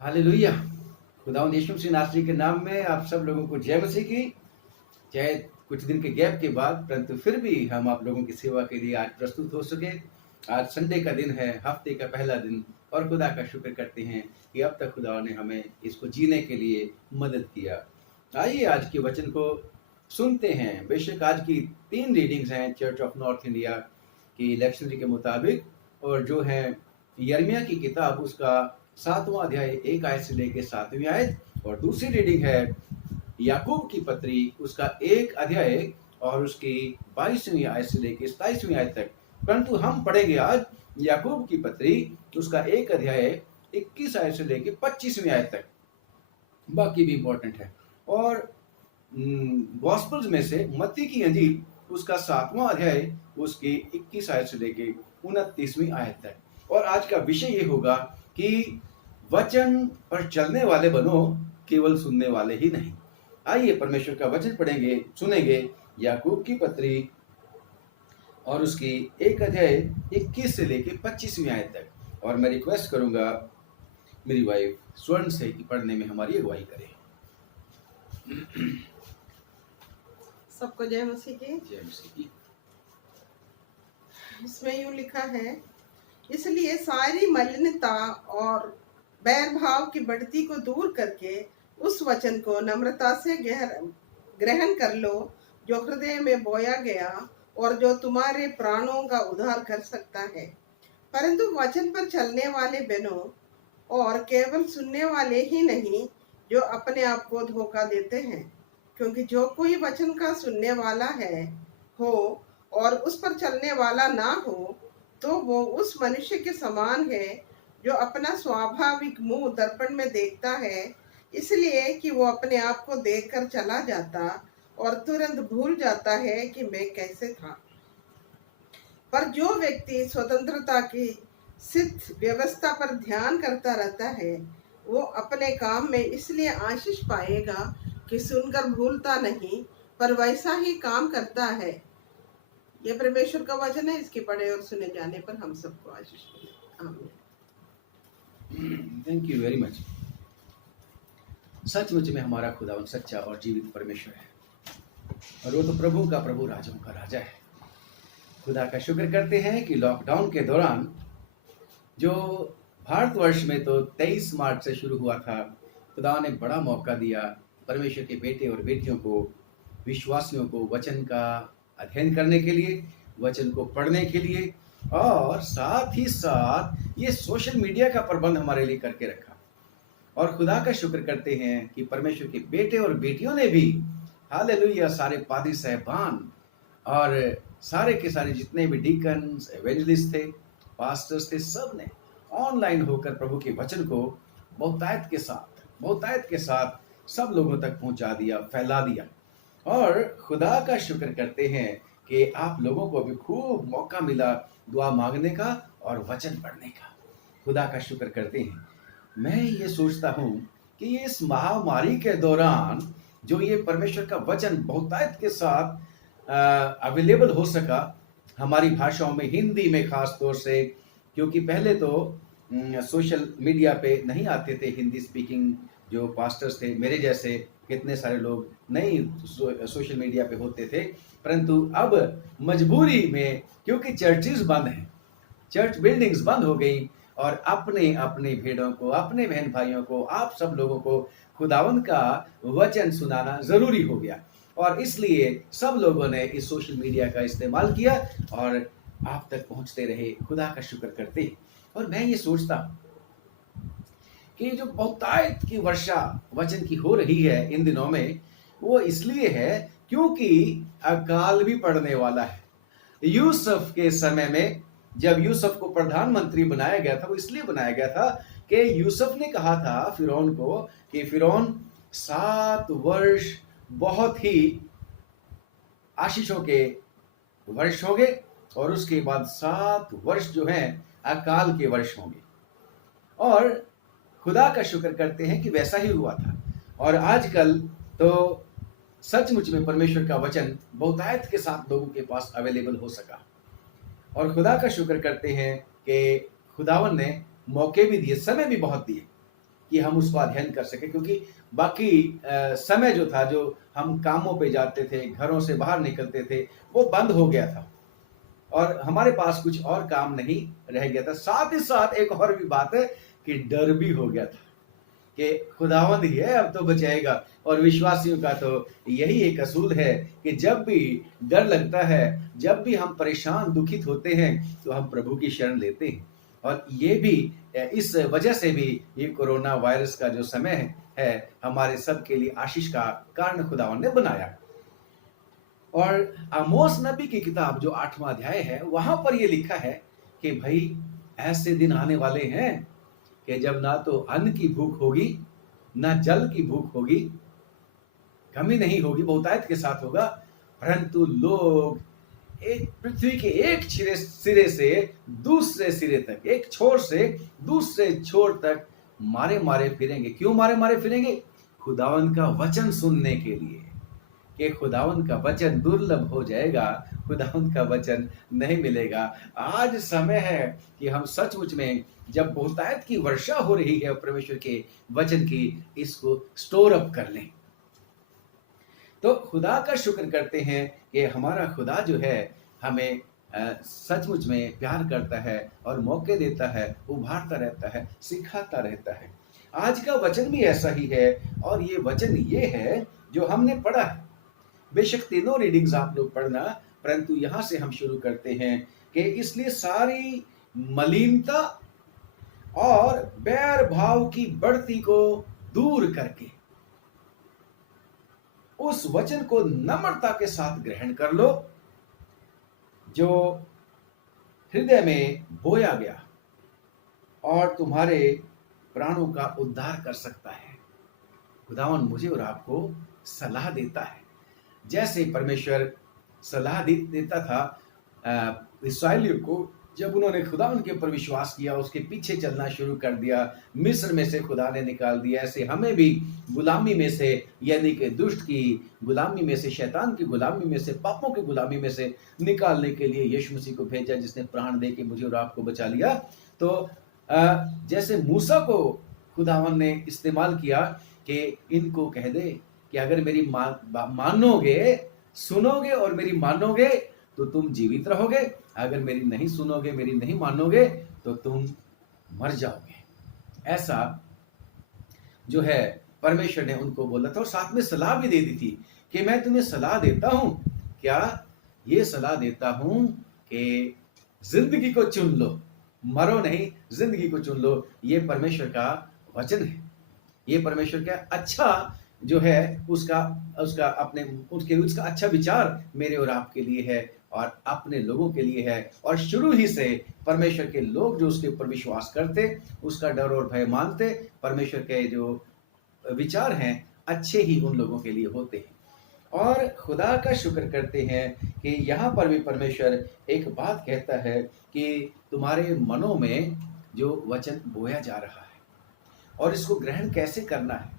Hallelujah. खुदावंद यीशु मसीह नासरी के नाम में आप सब लोगों को जय मसीह की। चाहे कुछ दिन के गैप के बाद, परंतु फिर भी हम आप लोगों की सेवा के लिए आज प्रस्तुत हो सके। आज संडे का दिन है, हफ्ते का पहला दिन, और खुदा का शुक्र करते हैं कि अब तक खुदा ने हमें इसको जीने के लिए मदद किया। आइए आज के वचन को सुनते हैं। बेशक आज की 3 रीडिंग्स हैं चर्च ऑफ नॉर्थ इंडिया की लेक्शनरी के मुताबिक, और जो है यिर्मयाह की किताब उसका 7वां अध्याय 1 आयत से लेकर 7वीं आयत, और दूसरी रीडिंग है याकूब की पत्री उसका 1 अध्याय और उसकी 22वीं आयत से लेकर 27वीं आयत तक। परंतु हम पढ़ेंगे आज याकूब की पत्री उसका 1 अध्याय 21 आयत से लेकर 25वीं आयत तक। बाकी भी इंपॉर्टेंट है। और गॉस्पल्स में से मत्ती की अंजील उसका 7वां अध्याय उसकी 21 आयत से लेकर 29वीं आयत तक। और आज का विषय ये होगा कि वचन पर चलने वाले बनो, केवल सुनने वाले ही नहीं। आइए परमेश्वर का वचन पढ़ेंगे, सुनेंगे याकूब की पत्री और उसकी 1 अध्याय 21 से लेकर 25वीं आयत तक। और मैं रिक्वेस्ट करूंगा मेरी वाइफ स्वर्ण से कि पढ़ने में हमारी अगुवाई करे। सबको जय मसीह की। जय मसीह की। इसमें यूं लिखा है, इसलिए सारी मलिनता और बैर भाव की बढ़ती को दूर करके उस वचन को नम्रता से ग्रहण कर लो जो हृदय में बोया गया और जो तुम्हारे प्राणों का उद्धार कर सकता है। परंतु वचन पर चलने वाले बनो, और केवल सुनने वाले ही नहीं जो अपने आप को धोखा देते हैं। क्योंकि जो कोई वचन का सुनने वाला है हो और उस पर चलने वाला ना हो, तो वो उस मनुष्य के समान है जो अपना स्वाभाविक मुंह दर्पण में देखता है, इसलिए कि वो अपने आप को देखकर चला जाता और तुरंत भूल जाता है कि मैं कैसे था। पर जो व्यक्ति स्वतंत्रता की सिद्ध व्यवस्था पर ध्यान करता रहता है, वो अपने काम में इसलिए आशीष पाएगा कि सुनकर भूलता नहीं, पर वैसा ही काम करता है। यह परमेश्वर का वचन है। इसके पढ़े और सुने जाने पर हम सबको आशीष मिले। आमीन। Thank you very much. सचमुच में हमारा खुदावन सच्चा और जीवित परमेश्वर है, और वो तो प्रभु का प्रभु, राजाओं का राजा है। खुदा का शुक्र करते हैं कि लॉकडाउन के दौरान, जो भारतवर्ष में तो 23 मार्च से शुरू हुआ था, खुदा ने बड़ा मौका दिया परमेश्वर के बेटे और बेटियों को, विश्वासियों को वचन का अध्ययन करने के लिए, वचन को पढ़ने के लिए, और साथ ही साथ ये सोशल मीडिया का प्रबंध हमारे लिए करके रखा। और खुदा का शुक्र करते हैं कि परमेश्वर के बेटे और बेटियों ने भी, हालेलुया, सारे पादी साहबान और सारे के सारे जितने भी डीकन्स, एवेंजलिस्ट थे, पास्टर्स थे, सब ने ऑनलाइन होकर प्रभु के वचन को बहुतायत के साथ सब लोगों तक पहुंचा दिया, फैला दिया। और खुदा का शुक्र करते हैं कि आप लोगों को भी खूब मौका मिला दुआ मांगने का और वचन पढ़ने का। खुदा का शुक्र करते हैं। मैं ये सोचता हूँ कि ये इस महामारी के दौरान जो ये परमेश्वर का वचन बहुतायत के साथ अवेलेबल हो सका हमारी भाषाओं में, हिंदी में खास तौर से, क्योंकि पहले तो सोशल मीडिया पे नहीं आते थे हिंदी स्पीकिंग जो पास्टर्स थे, मेरे जैसे कितने सारे लोग नहीं सोशल मीडिया पे होते थे। परंतु अब मजबूरी में, क्योंकि चर्चेस बंद हैं, चर्च बिल्डिंग्स बंद हो गई, और अपने अपने भेड़ों को, अपने बहन भाइयों को, आप सब लोगों को खुदावंद का वचन सुनाना जरूरी हो गया। और इसलिए सब लोगों ने इस सोशल मीडिया का इस्तेमाल किया और आप तक पहुंचते रहे। खुदा का शुक्र करते हैं। और मैं ये सोचता कि जो बहुतायत की वर्षा वचन की हो रही है इन दिनों में, वो इसलिए है क्योंकि अकाल भी पड़ने वाला है। यूसुफ के समय में जब यूसुफ को प्रधानमंत्री बनाया गया था, वो इसलिए बनाया गया था कि यूसुफ ने कहा था फिरौन को कि फिरौन 7 वर्ष बहुत ही आशीषों के वर्ष होंगे, और उसके बाद 7 वर्ष जो हैं अकाल के वर्ष होंगे। और खुदा का शुक्र करते हैं कि वैसा ही हुआ था। और आजकल तो सचमुच में परमेश्वर का वचन बहुतायत के साथ लोगों के पास अवेलेबल हो सका। और खुदा का शुक्र करते हैं कि खुदावन ने मौके भी दिए, समय भी बहुत दिए। कि हम उसको अध्ययन कर सके, क्योंकि बाकी समय जो था, जो हम कामों पे जाते थे, घरों से बाहर निकलते थे, वो बंद हो गया था और हमारे पास कुछ और काम नहीं रह गया था। साथ ही साथ एक और भी बात है कि डर भी हो गया था कि खुदावंद ही है, अब तो बचाएगा। और विश्वासियों का तो यही एक असूल है कि जब भी डर लगता है, जब भी हम परेशान दुखित होते हैं, तो हम प्रभु की शरण लेते हैं। और ये भी इस वजह से भी ये कोरोना वायरस का जो समय है हमारे सब के लिए आशीष का कारण खुदावंद ने बनाया। और आमोस नबी की किताब जो 8वां अध्याय है, वहां पर ये लिखा है कि भाई ऐसे दिन आने वाले हैं कि जब ना तो अन्न की भूख होगी, ना जल की भूख होगी, कमी नहीं होगी, बहुतायत के साथ होगा, परंतु लोग एक पृथ्वी के एक सिरे से दूसरे सिरे तक, एक छोर से दूसरे छोर तक मारे मारे फिरेंगे। क्यों मारे मारे फिरेंगे? खुदावन का वचन सुनने के लिए, कि खुदावन का वचन दुर्लभ हो जाएगा, खुदावन का वचन नहीं मिलेगा। आज समय है कि हम सचमुच में, जब बहुतायत की वर्षा हो रही है परमेश्वर के वचन की, इसको स्टोर अप कर लें। तो खुदा का शुक्र करते हैं कि हमारा खुदा जो है हमें सचमुच में प्यार करता है और मौके देता है, उभारता रहता है, सिखाता रहता है। आज का वचन भी ऐसा ही है, और ये वचन ये है जो हमने पढ़ा है। बेशक तीनों रीडिंग्स आप लोग पढ़ना, परंतु यहां से हम शुरू करते हैं कि इसलिए सारी मलिनता और बैर भाव की बढ़ती को दूर करके उस वचन को नम्रता के साथ ग्रहण कर लो, जो हृदय में बोया गया और तुम्हारे प्राणों का उद्धार कर सकता है। खुदावन मुझे और आपको सलाह देता है, जैसे परमेश्वर सलाह देता था इस्राएलियों को, जब उन्होंने खुदावन के ऊपर विश्वास किया, उसके पीछे चलना शुरू कर दिया, मिस्र में से खुदा ने निकाल दिया। ऐसे हमें भी गुलामी में से, यानी कि दुष्ट की गुलामी में से, शैतान की गुलामी में से, पापों की गुलामी में से निकालने के लिए यीशु मसीह को भेजा, जिसने प्राण दे के मुझे और आपको बचा लिया। तो जैसे मूसा को खुदावन ने इस्तेमाल किया कि इनको कह दे कि अगर मेरी मानोगे, सुनोगे और मेरी मानोगे तो तुम जीवित रहोगे, अगर मेरी नहीं सुनोगे, मेरी नहीं मानोगे तो तुम मर जाओगे। ऐसा जो है परमेश्वर ने उनको बोला था, और साथ में सलाह भी दे दी थी कि मैं तुम्हें सलाह देता हूं। क्या? ये सलाह देता हूं कि जिंदगी को चुन लो, मरो नहीं, जिंदगी को चुन लो। ये परमेश्वर का वचन है, ये परमेश्वर का अच्छा जो है उसका अच्छा विचार मेरे और आपके लिए है और अपने लोगों के लिए है। और शुरू ही से परमेश्वर के लोग जो उसके ऊपर विश्वास करते, उसका डर और भय मानते, परमेश्वर के जो विचार हैं अच्छे ही उन लोगों के लिए होते हैं। और खुदा का शुक्र करते हैं कि यहाँ पर भी परमेश्वर एक बात कहता है कि तुम्हारे मनों में जो वचन बोया जा रहा है, और इसको ग्रहण कैसे करना है?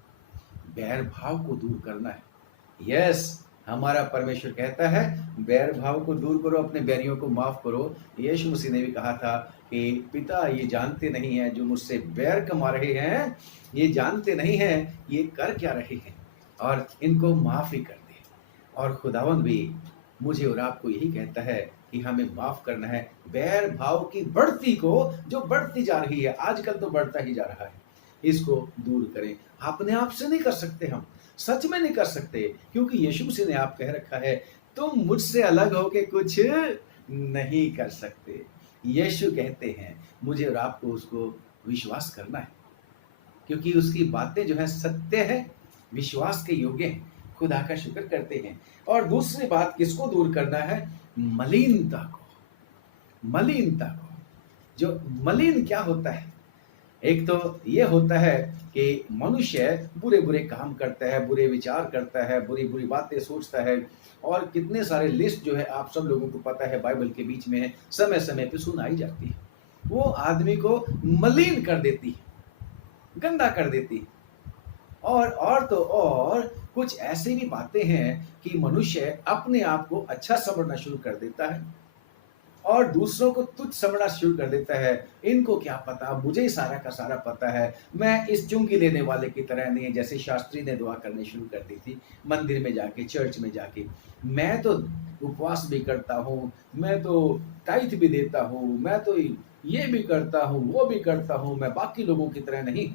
बैर भाव को दूर करना है। यस, हमारा परमेश्वर कहता है बैर भाव को दूर करो, अपने बैरियों को माफ करो। यीशु मसीह ने भी कहा था कि पिता ये जानते नहीं हैं जो मुझसे बैर कमा रहे हैं, ये जानते नहीं हैं ये कर क्या रहे हैं, और इनको माफ ही कर दे। और खुदावन भी मुझे और आपको यही कहता है कि हमें माफ करना है बैर भाव की बढ़ती को, जो बढ़ती जा रही है, आजकल तो बढ़ता ही जा रहा है, इसको दूर करें। अपने आप से नहीं कर सकते, हम सच में नहीं कर सकते, क्योंकि यीशु मसीह ने आप कह रखा है तुम मुझसे अलग होके कुछ नहीं कर सकते। यीशु कहते हैं मुझे और आपको उसको विश्वास करना है, क्योंकि उसकी बातें जो है सत्य है, विश्वास के योग्य हैं। खुदा का शुक्र करते हैं। और दूसरी बात किसको दूर करना है? मलिनता को। मलिनता को, जो मलिन क्या होता है? एक तो ये होता है कि मनुष्य बुरे बुरे काम करता है, बुरे विचार करता है, बुरी बुरी बातें सोचता है, और कितने सारे लिस्ट जो है आप सब लोगों को पता है, बाइबल के बीच में है, समय समय पे सुनाई जाती है। वो आदमी को मलिन कर देती है, गंदा कर देती है। और तो और कुछ ऐसी भी बातें हैं कि मनुष्य अपने आप को अच्छा समझना शुरू कर देता है, और दूसरों को तुच्छ समझना शुरू कर देता है। इनको क्या पता, मुझे ही सारा का सारा पता है, मैं इस चुंगी लेने वाले की तरह नहीं है। जैसे शास्त्री ने दुआ करनी शुरू कर दी थी मंदिर में जाके, चर्च में जाके, मैं तो उपवास भी करता हूँ, मैं तो टाइथ भी देता हूँ, मैं तो ये भी करता हूँ, वो भी करता हूँ, मैं बाकी लोगों की तरह नहीं।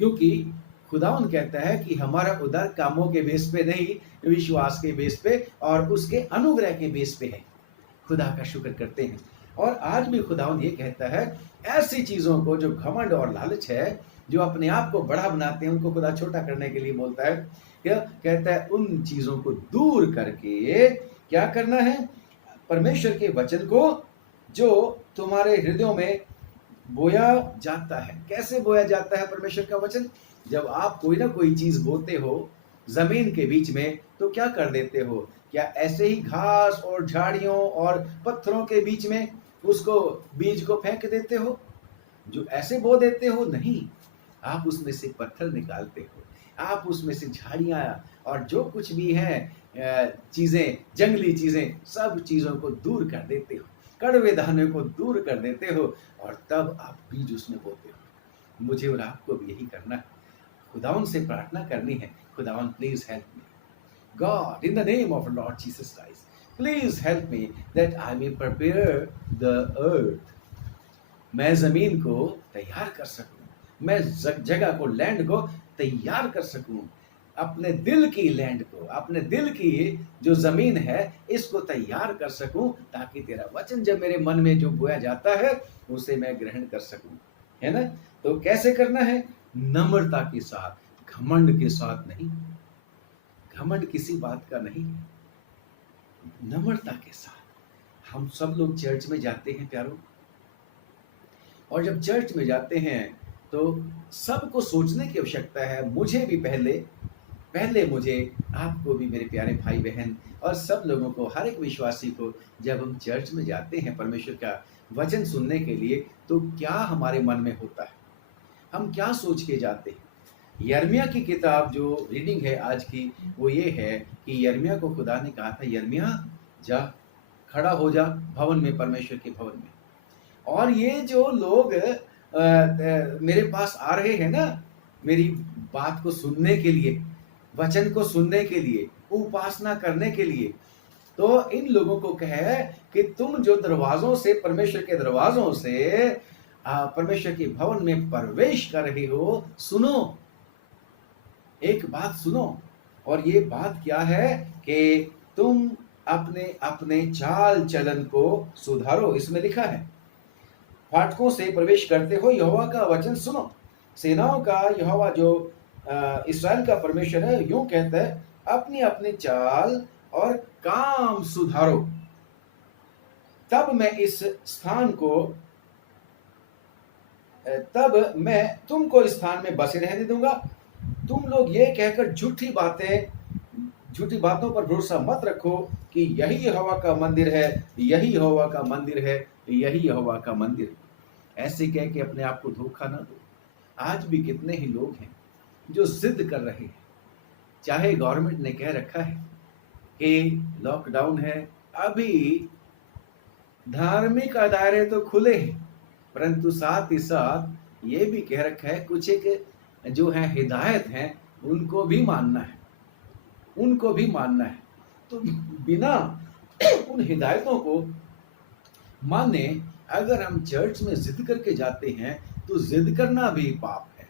क्योंकि खुदावंद कहता है कि हमारा उद्धार कामों के बेस पे नहीं, विश्वास के बेस पे और उसके अनुग्रह के बेस पे है। खुदा का शुक्र करते हैं। और आज भी खुदावंद ये कहता है, ऐसी चीजों को जो घमंड और लालच है, जो अपने आप को बड़ा बनाते हैं, उनको खुदा छोटा करने के लिए बोलता है। क्या कहता है? उन चीजों को दूर करके क्या करना है? परमेश्वर के वचन को जो तुम्हारे हृदयों में बोया जाता है। कैसे बोया जाता है परमेश्वर का वचन? जब आप कोई ना कोई चीज बोते हो जमीन के बीच में, तो क्या कर देते हो? क्या ऐसे ही घास और झाड़ियों और पत्थरों के बीच में उसको, बीज को फेंक देते हो? जो ऐसे बो देते हो? नहीं, आप उसमें से पत्थर निकालते हो, आप उसमें से झाड़ियां और जो कुछ भी है चीजें, जंगली चीजें, सब चीजों को दूर कर देते हो, कड़वे दाने को दूर कर देते हो, और तब आप बीज उसमें बोते हो। मुझे और आपको भी यही करना है। खुदावन से प्रार्थना करनी है, खुदावन please help me, God, in the name of Lord Jesus Christ, please help me that I may prepare the earth. मैं जमीन को तैयार कर सकूं, मैं जगह को, लैंड को तैयार कर सकूं, अपने दिल की लैंड को, अपने दिल की जो जमीन है, इसको तैयार कर सकूं, ताकि तेरा वचन जब मेरे मन में जो बोया जाता है उसे मैं ग्रहण कर सकूं, है ना? तो कैसे करना है? नम्रता के साथ, घमंड के साथ नहीं। घमंड किसी बात का नहीं, नम्रता के साथ। हम सब लोग चर्च में जाते हैं प्यारों, और जब चर्च में जाते हैं तो सबको सोचने की आवश्यकता है, मुझे भी पहले मुझे, आपको भी मेरे प्यारे भाई बहन, और सब लोगों को, हर एक विश्वासी को, जब हम चर्च में जाते हैं परमेश्वर का वचन सुनने के लिए, तो क्या हमारे मन में होता है, हम क्या सोच के जाते हैं? यिर्मयाह की किताब जो रीडिंग है आज की, वो ये है कि यिर्मयाह को खुदा ने कहा था, यिर्मयाह जा, खड़ा हो जा भवन में, परमेश्वर के भवन में। और ये जो लोग मेरे पास आ रहे हैं ना, मेरी बात को सुनने के लिए, वचन को सुनने के लिए, उपासना करने के लिए, तो इन लोगों को कहे कि तुम जो दरवाजों से, परमेश्वर के दरवाजों से परमेश्वर के भवन में प्रवेश कर रहे हो, सुनो, एक बात सुनो। और ये बात क्या है कि तुम अपने अपने चाल चलन को सुधारो। इसमें लिखा है, फाटकों से प्रवेश करते हो, यहोवा का वचन सुनो। सेनाओं का यहोवा जो इस्राएल का परमेश्वर है, यूं कहता है, अपनी अपनी चाल और काम सुधारो, तब मैं तुमको इस स्थान में बसे रहने दूंगा। तुम लोग ये कहकर झूठी बातों पर भरोसा मत रखो कि यही यहोवा का मंदिर है, यही यहोवा का मंदिर है, यही यहोवा का मंदिर है। ऐसे कह के अपने आप को धोखा ना दो। आज भी कितने ही लोग हैं जो जिद कर रहे हैं, चाहे गवर्नमेंट ने कह रखा है कि लॉकडाउन है, अभी धार्मिक अदारे तो खुले हैं, परंतु साथ ही साथ ये भी कह रखा है, कुछ एक जो है हिदायत है, उनको भी मानना है। तो बिना उन हिदायतों को माने अगर हम चर्च में जिद करके जाते हैं, तो जिद करना भी पाप है।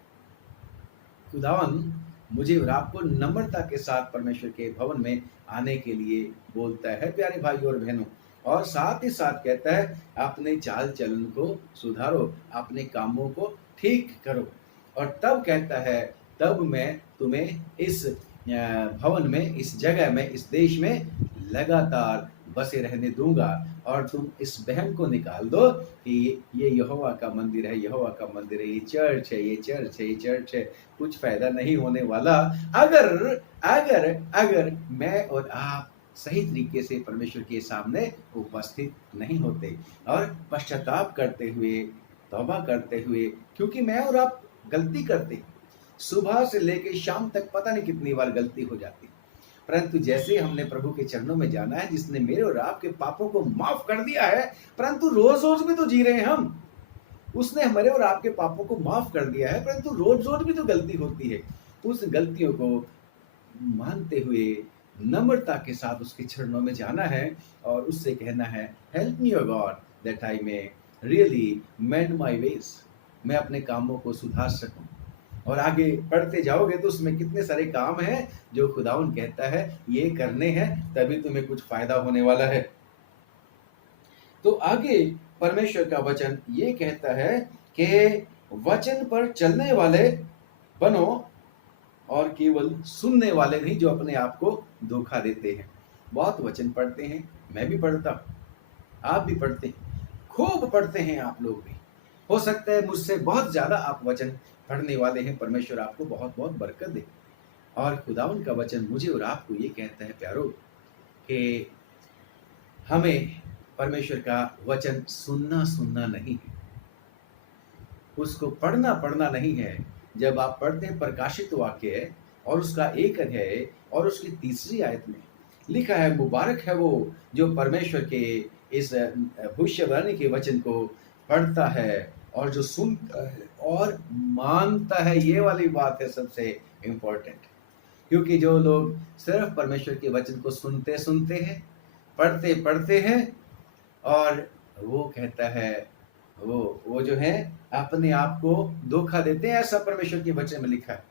खुदावन मुझे और आपको नम्रता के साथ परमेश्वर के भवन में आने के लिए बोलता है प्यारे भाइयों और बहनों, और साथ ही साथ कहता है, अपने चाल चलन को सुधारो, अपने कामों को ठीक करो। और तब कहता है, तब मैं तुम्हें इस भवन में, इस जगह में, इस देश में लगातार बसे रहने दूंगा। और तुम इस बहम को निकाल दो कि ये यहोवा का मंदिर है, यहोवा का मंदिर है, ये चर्च है, ये चर्च है, ये चर्च है। कुछ फायदा नहीं होने वाला अगर मैं और आप सही तरीके से परमेश्वर के सामने उपस्थित नहीं होते और पश्चाताप करते हुए, तौबा करते हुए, क्योंकि मैं और आप गलती करते, सुबह से लेकर शाम तक पता नहीं कितनी बार गलती हो जाती, परंतु जैसे हमने प्रभु के चरणों में जाना है, जिसने मेरे और आपके पापों को माफ कर दिया है, परंतु रोज रोज भी तो जी रहे हैं हम। उसने हमारे और आपके पापों को माफ कर दिया है, परंतु रोज रोज भी तो गलती होती है। उस गलतियों को मानते हुए नम्रता के साथ उसके चरणों में जाना है और उससे कहना है, help me oh God that I may really mend my ways, मैं अपने कामों को सुधार सकूं। और आगे पढ़ते जाओगे तो उसमें कितने सारे काम हैं जो खुदावन कहता है ये करने हैं, तभी तुम्हें कुछ फायदा होने वाला है। तो आगे परमेश्वर का वचन ये कहता है कि वचन पर चलने वाले बनो और केवल सुनने वाले नहीं जो अपने आप को धोखा देते हैं। बहुत वचन पढ़ते हैं, मैं भी पढ़ता हूँ, आप भी पढ़ते हैं, खूब पढ़ते हैं आप लोग भी। हो सकता है मुझसे बहुत ज्यादा आप वचन पढ़ने वाले हैं। परमेश्वर आपको बहुत बहुत बरकत दे। और खुदावन का वचन मुझे और आपको ये कहता है प्यारो कि हमें परमेश्वर का वचन सुनना सुनना नहीं है, उसको पढ़ना पढ़ना नहीं है। जब आप पढ़ते हैं प्रकाशित वाक्य और उसका 1 अध्याय और उसकी 3री आयत में लिखा है, मुबारक है वो जो परमेश्वर के इस भविष्यवाणी के वचन को पढ़ता है और जो सुनता है और मानता है। ये वाली बात है सबसे इम्पोर्टेंट, क्योंकि जो लोग सिर्फ परमेश्वर के वचन को सुनते सुनते हैं, पढ़ते पढ़ते हैं, और वो कहता है वो जो है अपने आप को धोखा देते हैं। ऐसा परमेश्वर के वचन में लिखा है,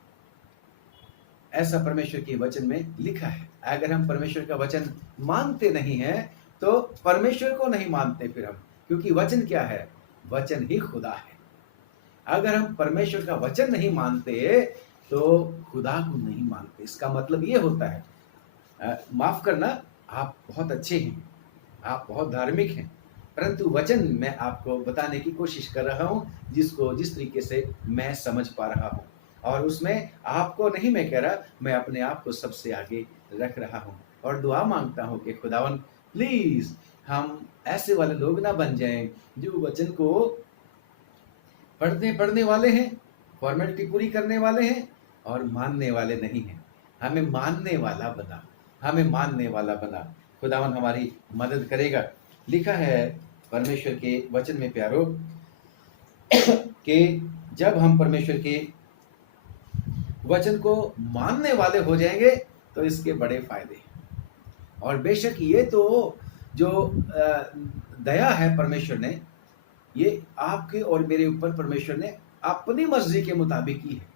ऐसा परमेश्वर के वचन में लिखा है। अगर हम परमेश्वर का वचन मानते नहीं हैं तो परमेश्वर को नहीं मानते फिर हम, क्योंकि वचन क्या है? वचन ही खुदा है। अगर हम परमेश्वर का वचन नहीं मानते तो खुदा को नहीं मानते। इसका मतलब ये होता है, माफ करना, आप बहुत अच्छे हैं, आप बहुत धार्मिक हैं, परंतु वचन मैं आपको बताने की कोशिश कर रहा हूँ जिस तरीके से मैं समझ पा रहा हूँ, और उसमें आपको नहीं मैं कह रहा, मैं अपने आप को सबसे आगे रख रहा हूँ और दुआ मांगता हूँ कि खुदावन प्लीज हम ऐसे वाले लोग ना बन जाएं जो वचन को पढ़ने वाले हैं, फॉर्मेलिटी पूरी करने वाले हैं और मानने वाले नहीं हैं। हमें मानने वाला बना, हमें मानने वाला बना। खुदावन हमारी मदद करेगा। लिखा है परमेश्वर के वचन में प्यारो कि जब हम परमेश्वर के वचन को मानने वाले हो जाएंगे तो इसके बड़े फायदे। और बेशक ये तो जो दया है परमेश्वर ने, ये आपके और मेरे ऊपर परमेश्वर ने अपनी मर्जी के मुताबिक की है,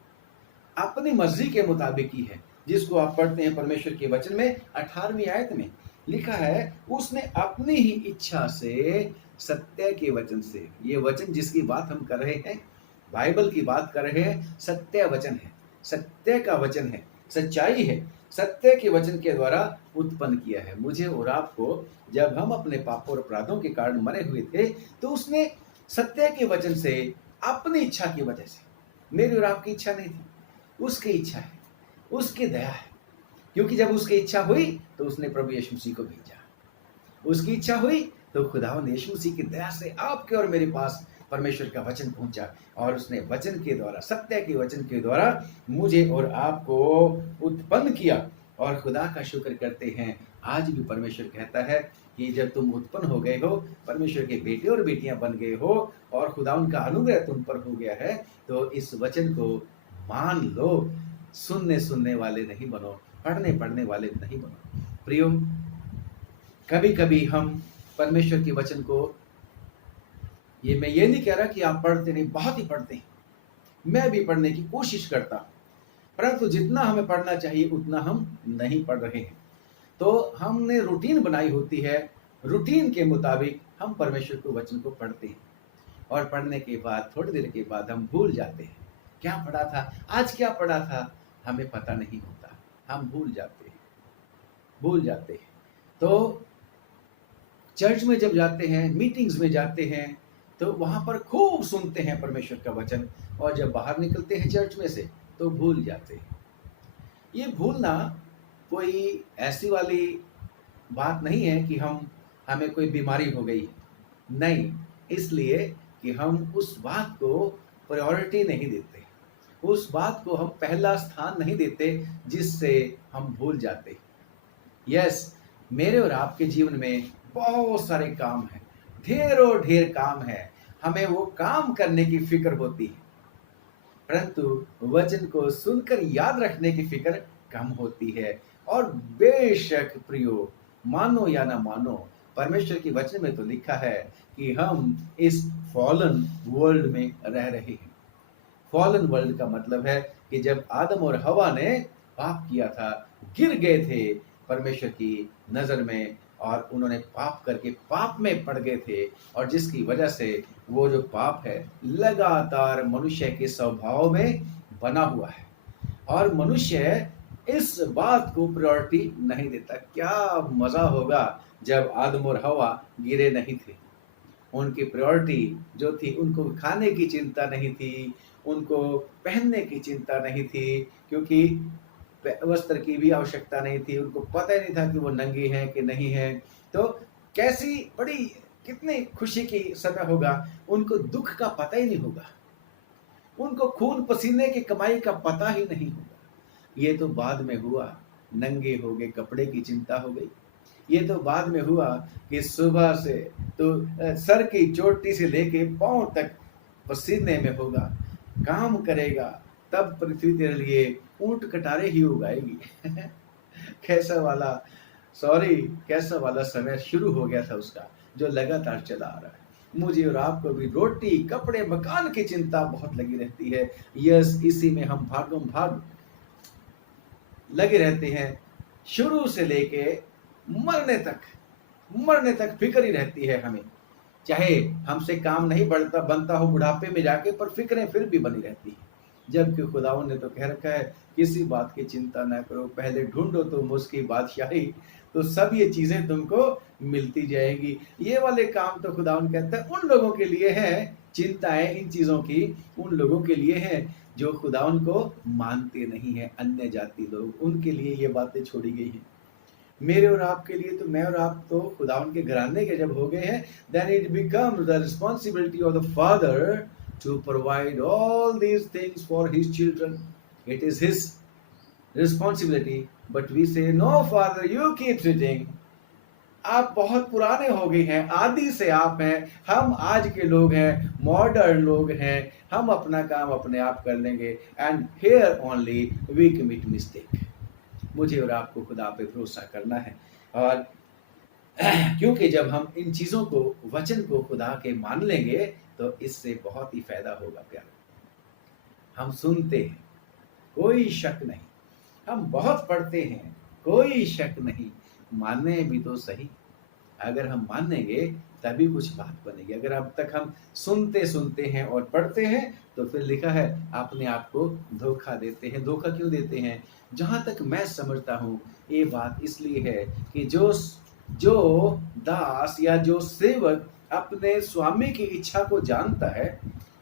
अपनी मर्जी के मुताबिक की है। जिसको आप पढ़ते हैं परमेश्वर के वचन में 18वीं आयत में लिखा है, उसने अपनी ही इच्छा से सत्य के वचन से, ये वचन जिसकी बात हम कर रहे हैं, बाइबल की बात कर रहे हैं, सत्य वचन है, सत्य का वचन है, सच्चाई है, सत्य के वचन के द्वारा उत्पन्न किया है मुझे और आपको। जब हम अपने पापों और अपराधों के कारण मरे हुए थे तो उसने सत्य के वचन से अपनी इच्छा की वजह से, मेरी और आपकी इच्छा नहीं थी, उसकी इच्छा है, उसकी दया है, क्योंकि जब उसकी इच्छा हुई तो उसने प्रभु यीशु मसीह को भेजा। उसकी इच्छा हुई तो खुदावंद यीशु मसीह की दया से आपके और मेरे पास परमेश्वर का वचन पहुंचा, और उसने वचन के द्वारा, सत्य के वचन के द्वारा मुझे और आपको उत्पन्न किया। और खुदा का शुक्र करते हैं, आज भी परमेश्वर कहता है कि जब तुम उत्पन्न हो गए हो, परमेश्वर के बेटे और बेटियां बन गए हो और खुदा उनका अनुग्रह तुम पर हो गया है, तो इस वचन को मान लो। सुनने वाले नहीं बनो, पढ़ने वाले नहीं बनो। प्रियो, कभी कभी हम परमेश्वर के वचन को, मैं ये नहीं कह रहा कि आप पढ़ते नहीं, बहुत ही पढ़ते हैं, मैं भी पढ़ने की कोशिश करता हूँ, परंतु जितना हमें पढ़ना चाहिए उतना हम नहीं पढ़ रहे हैं। तो हमने रूटीन बनाई होती है, रूटीन के मुताबिक हम परमेश्वर के वचन को पढ़ते हैं, और पढ़ने के बाद थोड़ी देर के बाद हम भूल जाते हैं क्या पढ़ा था, आज क्या पढ़ा था, हमें पता नहीं होता, हम भूल जाते हैं। तो चर्च में जब जाते हैं, मीटिंग्स में जाते हैं, तो वहां पर खूब सुनते हैं परमेश्वर का वचन, और जब बाहर निकलते हैं चर्च में से तो भूल जाते हैं। ये भूलना कोई ऐसी वाली बात नहीं है कि हमें कोई बीमारी हो गई, नहीं, इसलिए कि हम उस बात को प्रायोरिटी नहीं देते, उस बात को हम पहला स्थान नहीं देते, जिससे हम भूल जाते। यस, मेरे और आपके जीवन में बहुत सारे काम हैं, ढेरों ढेर काम है। हमें वो काम करने की फिक्र होती है, परंतु वचन को सुनकर याद रखने की फिक्र कम होती है। और बेशक प्रियो, मानो या ना मानो, परमेश्वर की वचन में तो लिखा है कि हम इस फॉलन वर्ल्ड में रह रहे हैं। फॉलन वर्ल्ड का मतलब है कि जब आदम और हवा ने पाप किया था, गिर गए थे परमेश्वर की नजर में, और उन्होंने पाप करके पाप में पड़ गए थे, और जिसकी वजह से वो जो पाप है लगातार मनुष्य के स्वभाव में बना हुआ है, और मनुष्य इस बात को प्रायोरिटी नहीं देता। क्या मजा होगा जब आदम और हवा गिरे नहीं थे। उनकी प्रायोरिटी जो थी, उनको खाने की चिंता नहीं थी, उनको पहनने की चिंता नहीं थी, क्योंकि वस्त्र की भी आवश्यकता नहीं थी। उनको पता ही नहीं था कि वो नंगे हैं कि नहीं हैं। तो कैसी बड़ी कितनी खुशी की समय होगा, उनको दुख का पता ही नहीं होगा, उनको खून पसीने की कमाई का पता ही नहीं होगा। ये तो बाद में हुआ, नंगे हो गए, कपड़े की चिंता हो गई। ये तो बाद में हुआ कि सुबह से तो सर की चोटी से लेके पांव तक पसीने में होगा, काम करेगा, तब पृथ्वी तेरे लिए ऊंट कटारे ही उगाएगी। कैसा वाला कैसा वाला समय शुरू हो गया था उसका, जो लगातार चला आ रहा है। मुझे और आपको भी रोटी, कपड़े, मकान की चिंता बहुत लगी रहती है। यस, इसी में हम भागम भाग लगे रहते हैं, शुरू से लेके मरने तक फिक्र ही रहती है हमें। चाहे हमसे काम नहीं बनता हो बुढ़ापे में जाके, पर फिक्रें फिर भी बनी रहती है। जबकि खुदावन ने तो कह रखा है, किसी बात की चिंता ना करो, पहले ढूंढो तुम उसकी बादशाही, तो सब ये चीजें तुमको मिलती जाएगी। ये वाले काम तो खुदावन कहता है उन लोगों के लिए है, चिंताएं इन चीजों की उन लोगों के लिए है जो खुदावन को मानते नहीं है, अन्य जाति लोग, उनके लिए ये बातें छोड़ी गई हैं। मेरे और आपके लिए तो, मैं और आप तो खुदावन के घराने के जब हो गए हैं, then it becomes the responsibility of the father to provide all these things for his children. It is his responsibility, but we say no father, you keep sitting. आप बहुत पुराने हो गए हैं, आदि से आप हैं, हम आज के लोग हैं, मॉडर्न लोग हैं, हम अपना काम अपने आप कर लेंगे, and here only we commit mistake. मुझे और आपको खुदा पे भरोसा करना है, और क्योंकि जब हम इन चीजों को, वचन को खुदा के मान लेंगे, तो इससे बहुत ही फायदा होगा। प्यारे, हम सुनते हैं, कोई शक नहीं, हम बहुत पढ़ते हैं, कोई शक नहीं, मानने भी तो सही। अगर हम मानेंगे तभी कुछ बात बनेगी। अगर अब तक हम सुनते हैं और पढ़ते हैं, तो फिर लिखा है अपने आप को धोखा देते हैं। धोखा क्यों देते हैं? जहां तक मैं समझता हूँ, ये बात इसलिए है कि जो दास या जो सेवक अपने स्वामी की इच्छा को जानता है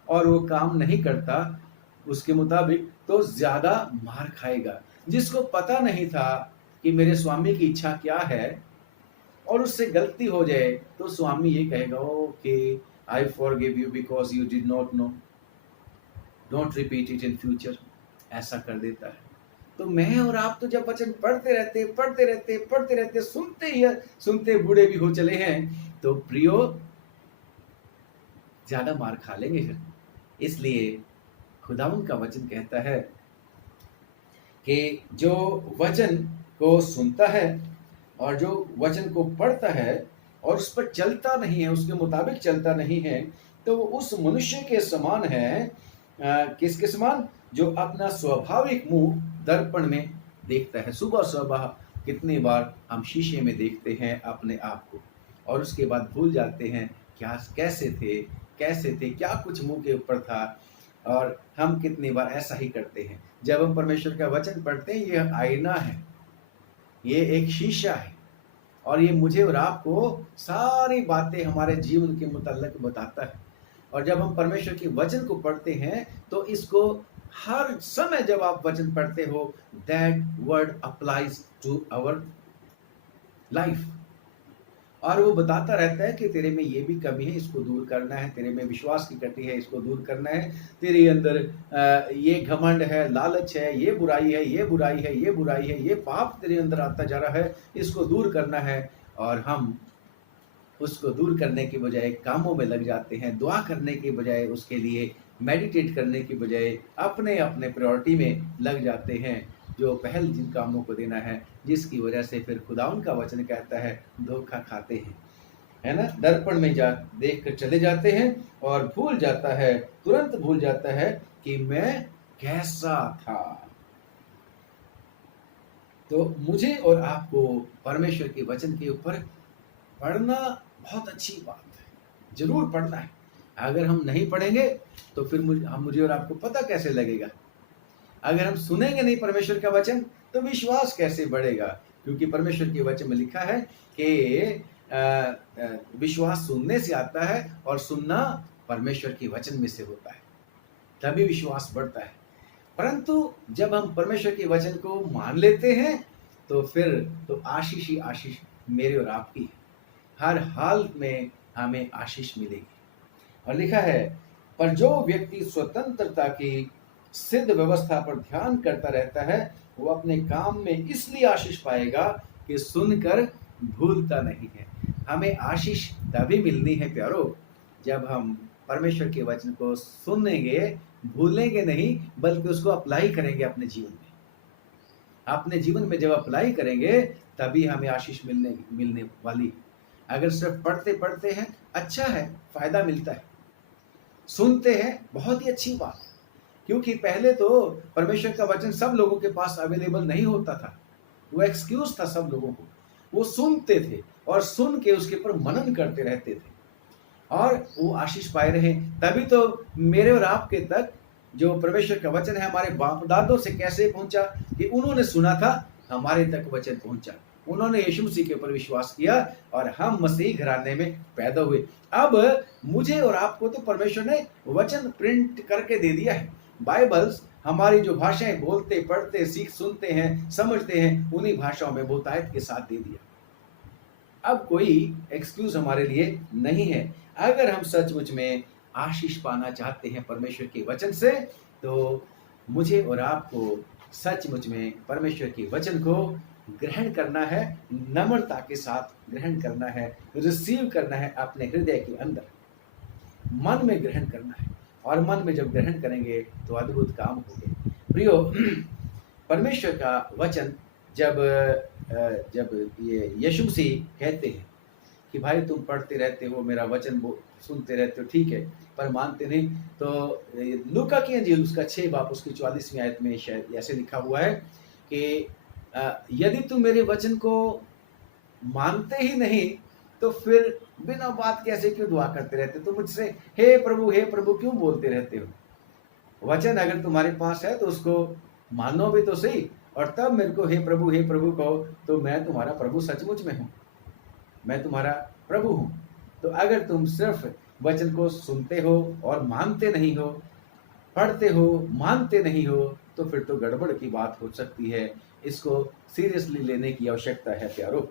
और वो काम नहीं करता उसके मुताबिक, तो ज्यादा मार खाएगा। जिसको पता नहीं था कि मेरे स्वामी की इच्छा क्या है, और उससे गलती हो जाए, तो स्वामी ये कहेगा, okay, I forgive you because you did not know, don't repeat it in future. ऐसा कर देता है। तो मैं और आप तो जब वचन पढ़ते रहते, सुनते बूढ़े भी हो चले हैं, तो प्रियो ज्यादा मार खा लेंगे फिर। इसलिए खुदावंद का वचन कहता है कि जो वचन को सुनता है और जो वचन को पढ़ता है और उस पर चलता नहीं है, उसके मुताबिक चलता नहीं है, तो वो उस मनुष्य के समान है। किसके समान? जो अपना स्वाभाविक मुंह दर्पण में देखता है। सुबह सुबह कितनी बार हम शीशे में देखते हैं अपने आप को, और उसके बाद भूल जाते हैं क्या कैसे थे, क्या कुछ मुंह के ऊपर था, और हम कितनी बार ऐसा ही करते हैं। जब हम परमेश्वर का वचन पढ़ते हैं, ये आईना है, ये एक शीशा है, और ये मुझे और आपको सारी बातें हमारे जीवन के मुताल्लिक बताता है। और जब हम परमेश्वर के वचन को पढ़ते हैं, तो इसको हर समय जब आप वचन पढ़ते हो, that word applies to our life. और वो बताता रहता है कि तेरे में ये भी कमी है, इसको दूर करना है, तेरे में विश्वास की कटी है, इसको दूर करना है, तेरे अंदर ये घमंड है, लालच है, ये बुराई है, ये बुराई है, ये बुराई है, ये पाप तेरे अंदर आता जा रहा है, इसको दूर करना है। और हम उसको दूर करने के बजाय कामों में लग जाते हैं, दुआ करने के बजाय, उसके लिए मेडिटेट करने के बजाय अपने अपने प्रायोरिटी में लग जाते हैं, जो पहल जिन कामों को देना है, जिसकी वजह से फिर खुदाउन का वचन कहता है धोखा खाते हैं, है ना। दर्पण में जा देख कर चले जाते हैं और भूल जाता है, तुरंत भूल जाता है कि मैं कैसा था। तो मुझे और आपको परमेश्वर के वचन के ऊपर पढ़ना बहुत अच्छी बात है, जरूर पढ़ना है। अगर हम नहीं पढ़ेंगे तो फिर मुझे और आपको पता कैसे लगेगा? अगर हम सुनेंगे नहीं परमेश्वर का वचन तो विश्वास कैसे बढ़ेगा? क्योंकि परमेश्वर के वचन में लिखा है कि विश्वास सुनने से आता है और सुनना परमेश्वर के वचन में से होता है, तभी विश्वास बढ़ता है। परंतु जब हम परमेश्वर के वचन को मान लेते हैं तो फिर तो आशीष ही आशीष मेरे और आपकी है, हर हाल में हमें आशीष मिलेगी। और लिखा है, पर जो व्यक्ति स्वतंत्रता की सिद्ध व्यवस्था पर ध्यान करता रहता है वो अपने काम में इसलिए आशीष पाएगा कि सुनकर भूलता नहीं है। हमें आशीष तभी मिलनी है प्यारो, जब हम परमेश्वर के वचन को सुनेंगे, भूलेंगे नहीं, बल्कि उसको अप्लाई करेंगे अपने जीवन में। अपने जीवन में जब अप्लाई करेंगे तभी हमें आशीष मिलने वाली। अगर सिर्फ पढ़ते पढ़ते हैं, अच्छा है, फायदा मिलता है, सुनते हैं, बहुत ही अच्छी बात, क्योंकि पहले तो परमेश्वर का वचन सब लोगों के पास अवेलेबल नहीं होता था, वो एक्सक्यूज था सब लोगों को। वो सुनते थे और सुन के उसके ऊपर मनन करते रहते थे और वो आशीष पाए रहे। तभी तो मेरे और आपके तक जो परमेश्वर का वचन है हमारे बाप दादों से कैसे पहुंचा कि उन्होंने सुना था, हमारे तक वचन पहुंचा, उन्होंने यीशु मसीह के ऊपर विश्वास किया और हम मसीह घराने में पैदा हुए। अब मुझे और आपको तो परमेश्वर ने वचन प्रिंट करके दे दिया है, बाइबल्स हमारी जो भाषाएं बोलते पढ़ते सीख सुनते हैं समझते हैं, उन्हीं भाषाओं में बहुतायत के साथ दे दिया। अब कोई एक्सक्यूज हमारे लिए नहीं है। अगर हम सचमुच में आशीष पाना चाहते हैं परमेश्वर के वचन से, तो मुझे और आपको सचमुच में परमेश्वर के वचन को ग्रहण करना है, नम्रता के साथ ग्रहण करना है, रिसीव करना है अपने हृदय के अंदर, मन में ग्रहण करना है। और मन में जब ग्रहण करेंगे तो अद्भुत काम होंगे। प्रियो, परमेश्वर का वचन जब ये यीशु मसीह कहते हैं कि भाई तुम पढ़ते रहते हो, मेरा वचन सुनते रहते हो, ठीक है, पर मानते नहीं, तो लूका की इंजील उसका 6 बाब उसकी 44वीं आयत में शायद ऐसे लिखा हुआ है कि यदि तुम मेरे वचन को मानते ही नहीं तो फिर बिना बात कैसे क्यों दुआ करते रहते? तो मुझसे हे प्रभु क्यों बोलते रहते हो? वचन अगर तुम्हारे पास है तो उसको मानो भी तो सही, और तब मेरे को हे प्रभु कहो, तो मैं तुम्हारा प्रभु सचमुच में हूँ, मैं तुम्हारा प्रभु हूँ। तो अगर तुम सिर्फ वचन को सुनते हो और मानते नहीं हो, पढ़ते हो मानते नहीं हो, तो फिर तो गड़बड़ की बात हो सकती है। इसको सीरियसली लेने की आवश्यकता है प्यारो।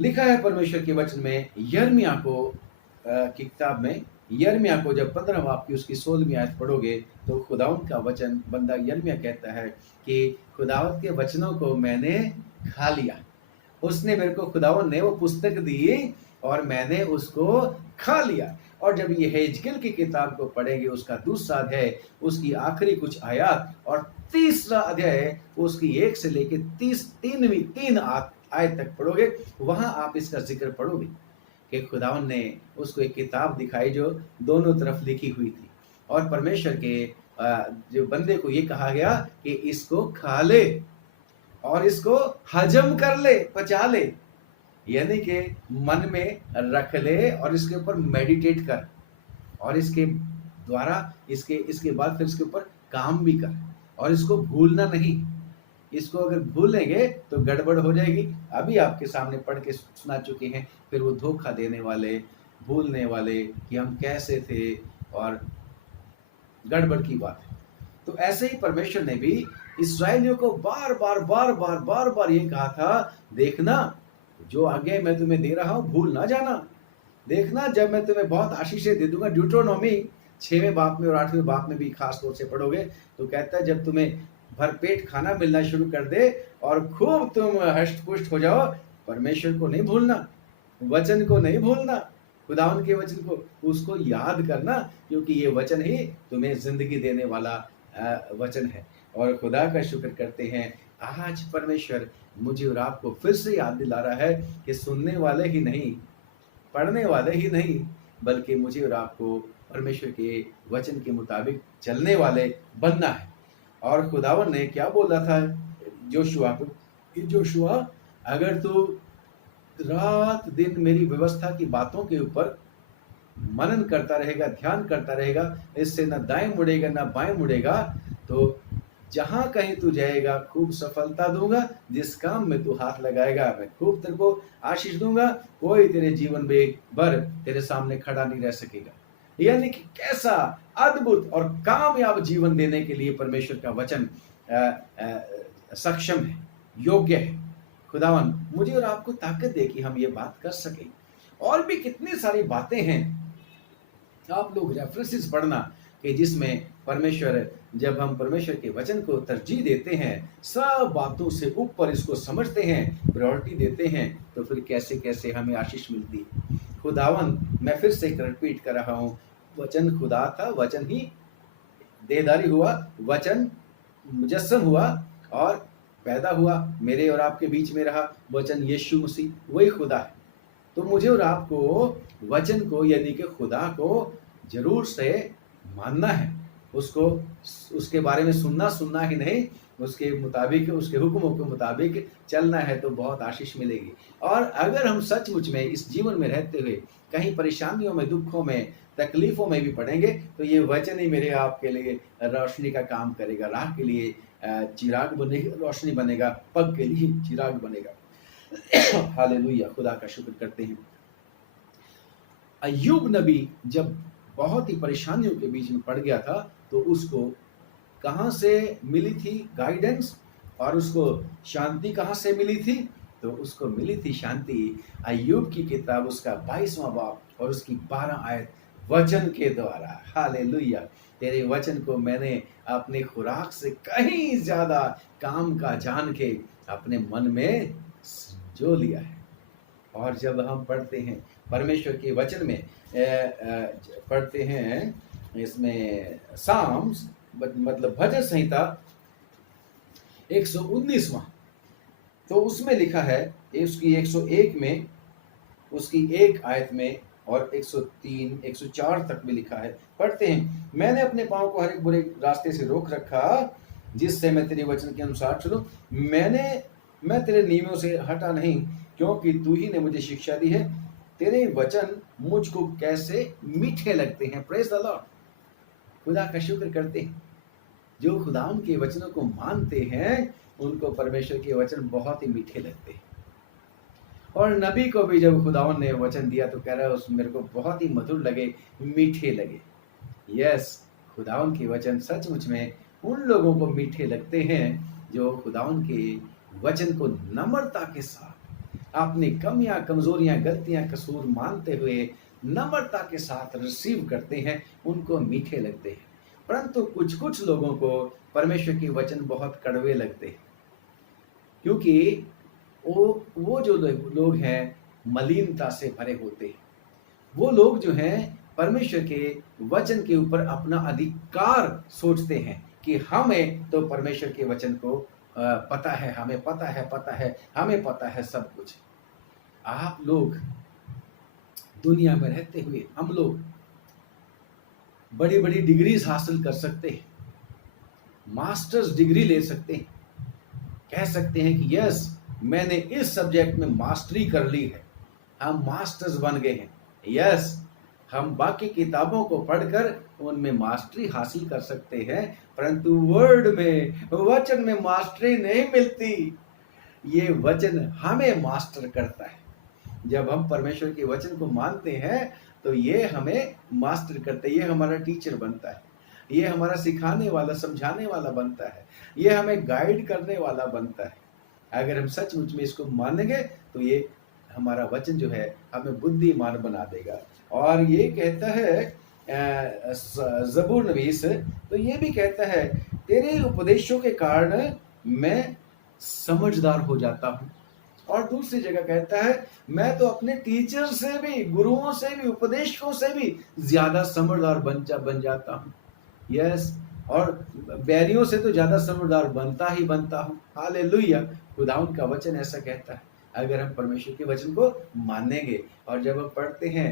लिखा है परमेश्वर के वचन में यिर्मयाह की किताब में, यिर्मयाह को जब 15 बाब की उसकी 16वीं आयत पढ़ोगे तो खुदावंत का वचन बंदा यिर्मयाह कहता है कि खुदावंत के वचनों को मैंने खा लिया। उसने मेरे को, खुदावंत ने वो पुस्तक दी और मैंने उसको खा लिया। और जब ये हेजकेल की किताब को पढ़ेंगे, उसका दूसरा अध्याय, उसकी आखिरी कुछ आयत, और तीसरा अध्याय उसकी 1 से लेकर 3 आयत तक पढ़ोगे, वहां आप इसका जिक्र पढ़ोगे कि खुदावन ने उसको एक किताब दिखाई जो दोनों तरफ लिखी हुई थी, और परमेश्वर के जो बंदे को ये कहा गया कि इसको खा ले और इसको हजम कर ले, पचा ले, यानी कि मन में रख ले और इसके ऊपर मेडिटेट कर, और इसके द्वारा इसके बाद फिर इसके ऊपर काम भी कर, और इसको भूलना नहीं। इसको अगर भूलेंगे तो गड़बड़ हो जाएगी। अभी आपके सामने पढ़ के सुना चुके हैं, फिर वो धोखा देने वाले, भूलने वाले कि हम कैसे थे, और गड़बड़ की बात है। तो ऐसे ही परमेश्वर ने भी इस्राएलियों को बार बार ये कहा था, देखना जो आज्ञा मैं तुम्हें दे रहा हूं भूल ना जाना। देखना, जब मैं तुम्हें बहुत आशीषें दे दूंगा, ड्यूटरोनॉमी 6वें बाप में और 8वें बाप में भी खास तौर से पढ़ोगे तो कहता है जब तुम्हें भरपेट खाना मिलना शुरू कर दे और खूब तुम हष्ट पुष्ट हो जाओ, परमेश्वर को नहीं भूलना, वचन को नहीं भूलना, खुदावन के वचन को, उसको याद करना, क्योंकि ये वचन ही तुम्हें जिंदगी देने वाला वचन है। और खुदा का शुक्र करते हैं, आज परमेश्वर मुझे और आपको फिर से याद दिला रहा है कि सुनने वाले ही नहीं, पढ़ने वाले ही नहीं, बल्कि मुझे और आपको परमेश्वर के वचन के मुताबिक चलने वाले बनना है। और खुदावन ने क्या बोला था जोशुआ को कि जोशुआ, अगर तू रात दिन मेरी व्यवस्था की बातों के ऊपर मनन करता रहेगा, ध्यान करता रहेगा, इससे न दाएं मुड़ेगा न बाएं मुड़ेगा, तो जहां कहीं तू जाएगा खूब सफलता दूंगा, जिस काम में तू हाथ लगाएगा मैं खूब तेरे को आशीष दूंगा, कोई तेरे जीवन में भर तेरे सामने खड़ा नहीं रह सकेगा। यानी कि कैसा अद्भुत और कामयाब जीवन देने के लिए परमेश्वर का वचन सक्षम है, योग्य है। खुदावन मुझे और आपको ताकत दे कि हम ये बात कर सकें। और भी कितनी सारी बातें हैं, आप लोग रेफरेंसेस पढ़ना कि जिसमें परमेश्वर, जब हम परमेश्वर के वचन को तरजीह देते हैं, सब बातों से ऊपर इसको समझते हैं, प्रायोरिटी देते हैं, तो फिर कैसे कैसे हमें आशीष मिलती है। खुदावन, मैं फिर से रिपीट कर रहा हूँ, वचन खुदा था, वचन ही देहधारी हुआ, वचन मुजस्सम हुआ और पैदा हुआ, मेरे और आपके बीच में रहा, वचन यीशु मसीह, वही खुदा है। तो मुझे और आपको वचन को यानी कि खुदा को जरूर से मानना है, उसको, उसके बारे में सुनना ही नहीं, उसके मुताबिक, उसके हुक्मों के मुताबिक चलना है, तो बहुत आशीष मिलेगी। और अगर हम सचमुच में इस जीवन में रहते हुए कहीं परेशानियों में, दुखों में, तकलीफों में भी पड़ेंगे, तो ये वचन ही मेरे आपके लिए रोशनी का काम करेगा, राह के लिए चिराग बनेगा, रोशनी बनेगा, पग के लिए चिराग बनेगा। हालेलुया, खुदा का शुक्र करते हैं। अय्यूब नबी जब बहुत ही परेशानियों के बीच में पड़ गया था, तो उसको कहां से मिली थी गाइडेंस, और उसको शांति कहां से मिली थी? तो उसको मिली थी शांति अय्यूब की किताब, उसका 22वां बाब और उसकी 12 आयत, वचन के द्वारा। हालेलुया, तेरे वचन को मैंने अपनी खुराक से कहीं ज्यादा काम का जान के अपने मन में जो लिया है। और जब हम पढ़ते हैं परमेश्वर के वचन में, पढ़ते हैं इसमें साम्स, मतलब भजन संहिता 119वां, तो उसमें लिखा है, उसकी 101 में, उसकी 1 आयत में, और 103 104 तक भी लिखा है। पढ़ते हैं, मैंने अपने पांव को हर एक बुरे रास्ते से रोक रखा, जिससे मैं तेरे वचन के अनुसार चलूं। मैं तेरे नियमों से हटा नहीं, क्योंकि तू ही ने मुझे शिक्षा दी है। तेरे वचन मुझको कैसे मीठे लगते हैं। प्रेज द लॉर्ड, खुदा का शुक्र करते हैं। जो खुदा उनके वचनों को मानते हैं, उनको परमेश्वर के वचन बहुत ही मीठे लगते हैं। और नबी को भी जब खुदावन ने वचन दिया तो कह रहा है उस मेरे को बहुत ही मधुर लगे, मीठे लगे। यस, खुदावन के वचन सचमुच में उन लोगों को मीठे लगते हैं जो खुदावन के वचन को नम्रता के साथ, अपनी कमियां, कमजोरियां, गलतियां, कसूर मानते हुए नम्रता के साथ रिसीव करते हैं, उनको मीठे लगते हैं। परंतु कुछ लोगों को परमेश्वर के वचन बहुत कड़वे लगते हैं, क्योंकि वो जो लोग हैं मलिनता से भरे होते हैं। वो लोग जो हैं परमेश्वर के वचन के ऊपर अपना अधिकार सोचते हैं कि हमें तो परमेश्वर के वचन को पता है, हमें पता है, हमें पता है सब कुछ। आप लोग दुनिया में रहते हुए, हम लोग बड़ी बड़ी डिग्रीज हासिल कर सकते हैं, मास्टर्स डिग्री ले सकते हैं, कह सकते हैं कि यस मैंने इस सब्जेक्ट में मास्टरी कर ली है, हम मास्टर्स बन गए हैं। यस, हम बाकी किताबों को पढ़कर उनमें मास्टरी हासिल कर सकते हैं, परंतु वर्ड में, वचन में मास्टरी नहीं मिलती। ये वचन हमें मास्टर करता है। जब हम परमेश्वर के वचन को मानते हैं तो ये हमें मास्टर करता है, ये हमारा टीचर बनता है, ये हमारा सिखाने वाला, समझाने वाला बनता है, ये हमें गाइड करने वाला बनता है। अगर हम सचमुच में इसको मानेंगे तो ये हमारा वचन जो है हमें बुद्धिमान बना देगा। और ये कहता है ज़बूर नवीस, तो ये भी कहता है तेरे उपदेशों के कारण मैं समझदार हो जाता हूँ। और दूसरी जगह कहता है मैं तो अपने टीचर से भी, गुरुओं से भी, उपदेशकों से भी ज्यादा समझदार बन जाता हूँ। यस, और बैरियों से तो ज्यादा समझदार बनता ही बनता हूँ। हालेलुया। खुदावंद का वचन ऐसा कहता है। अगर हम परमेश्वर के वचन को मानेंगे, और जब हम पढ़ते हैं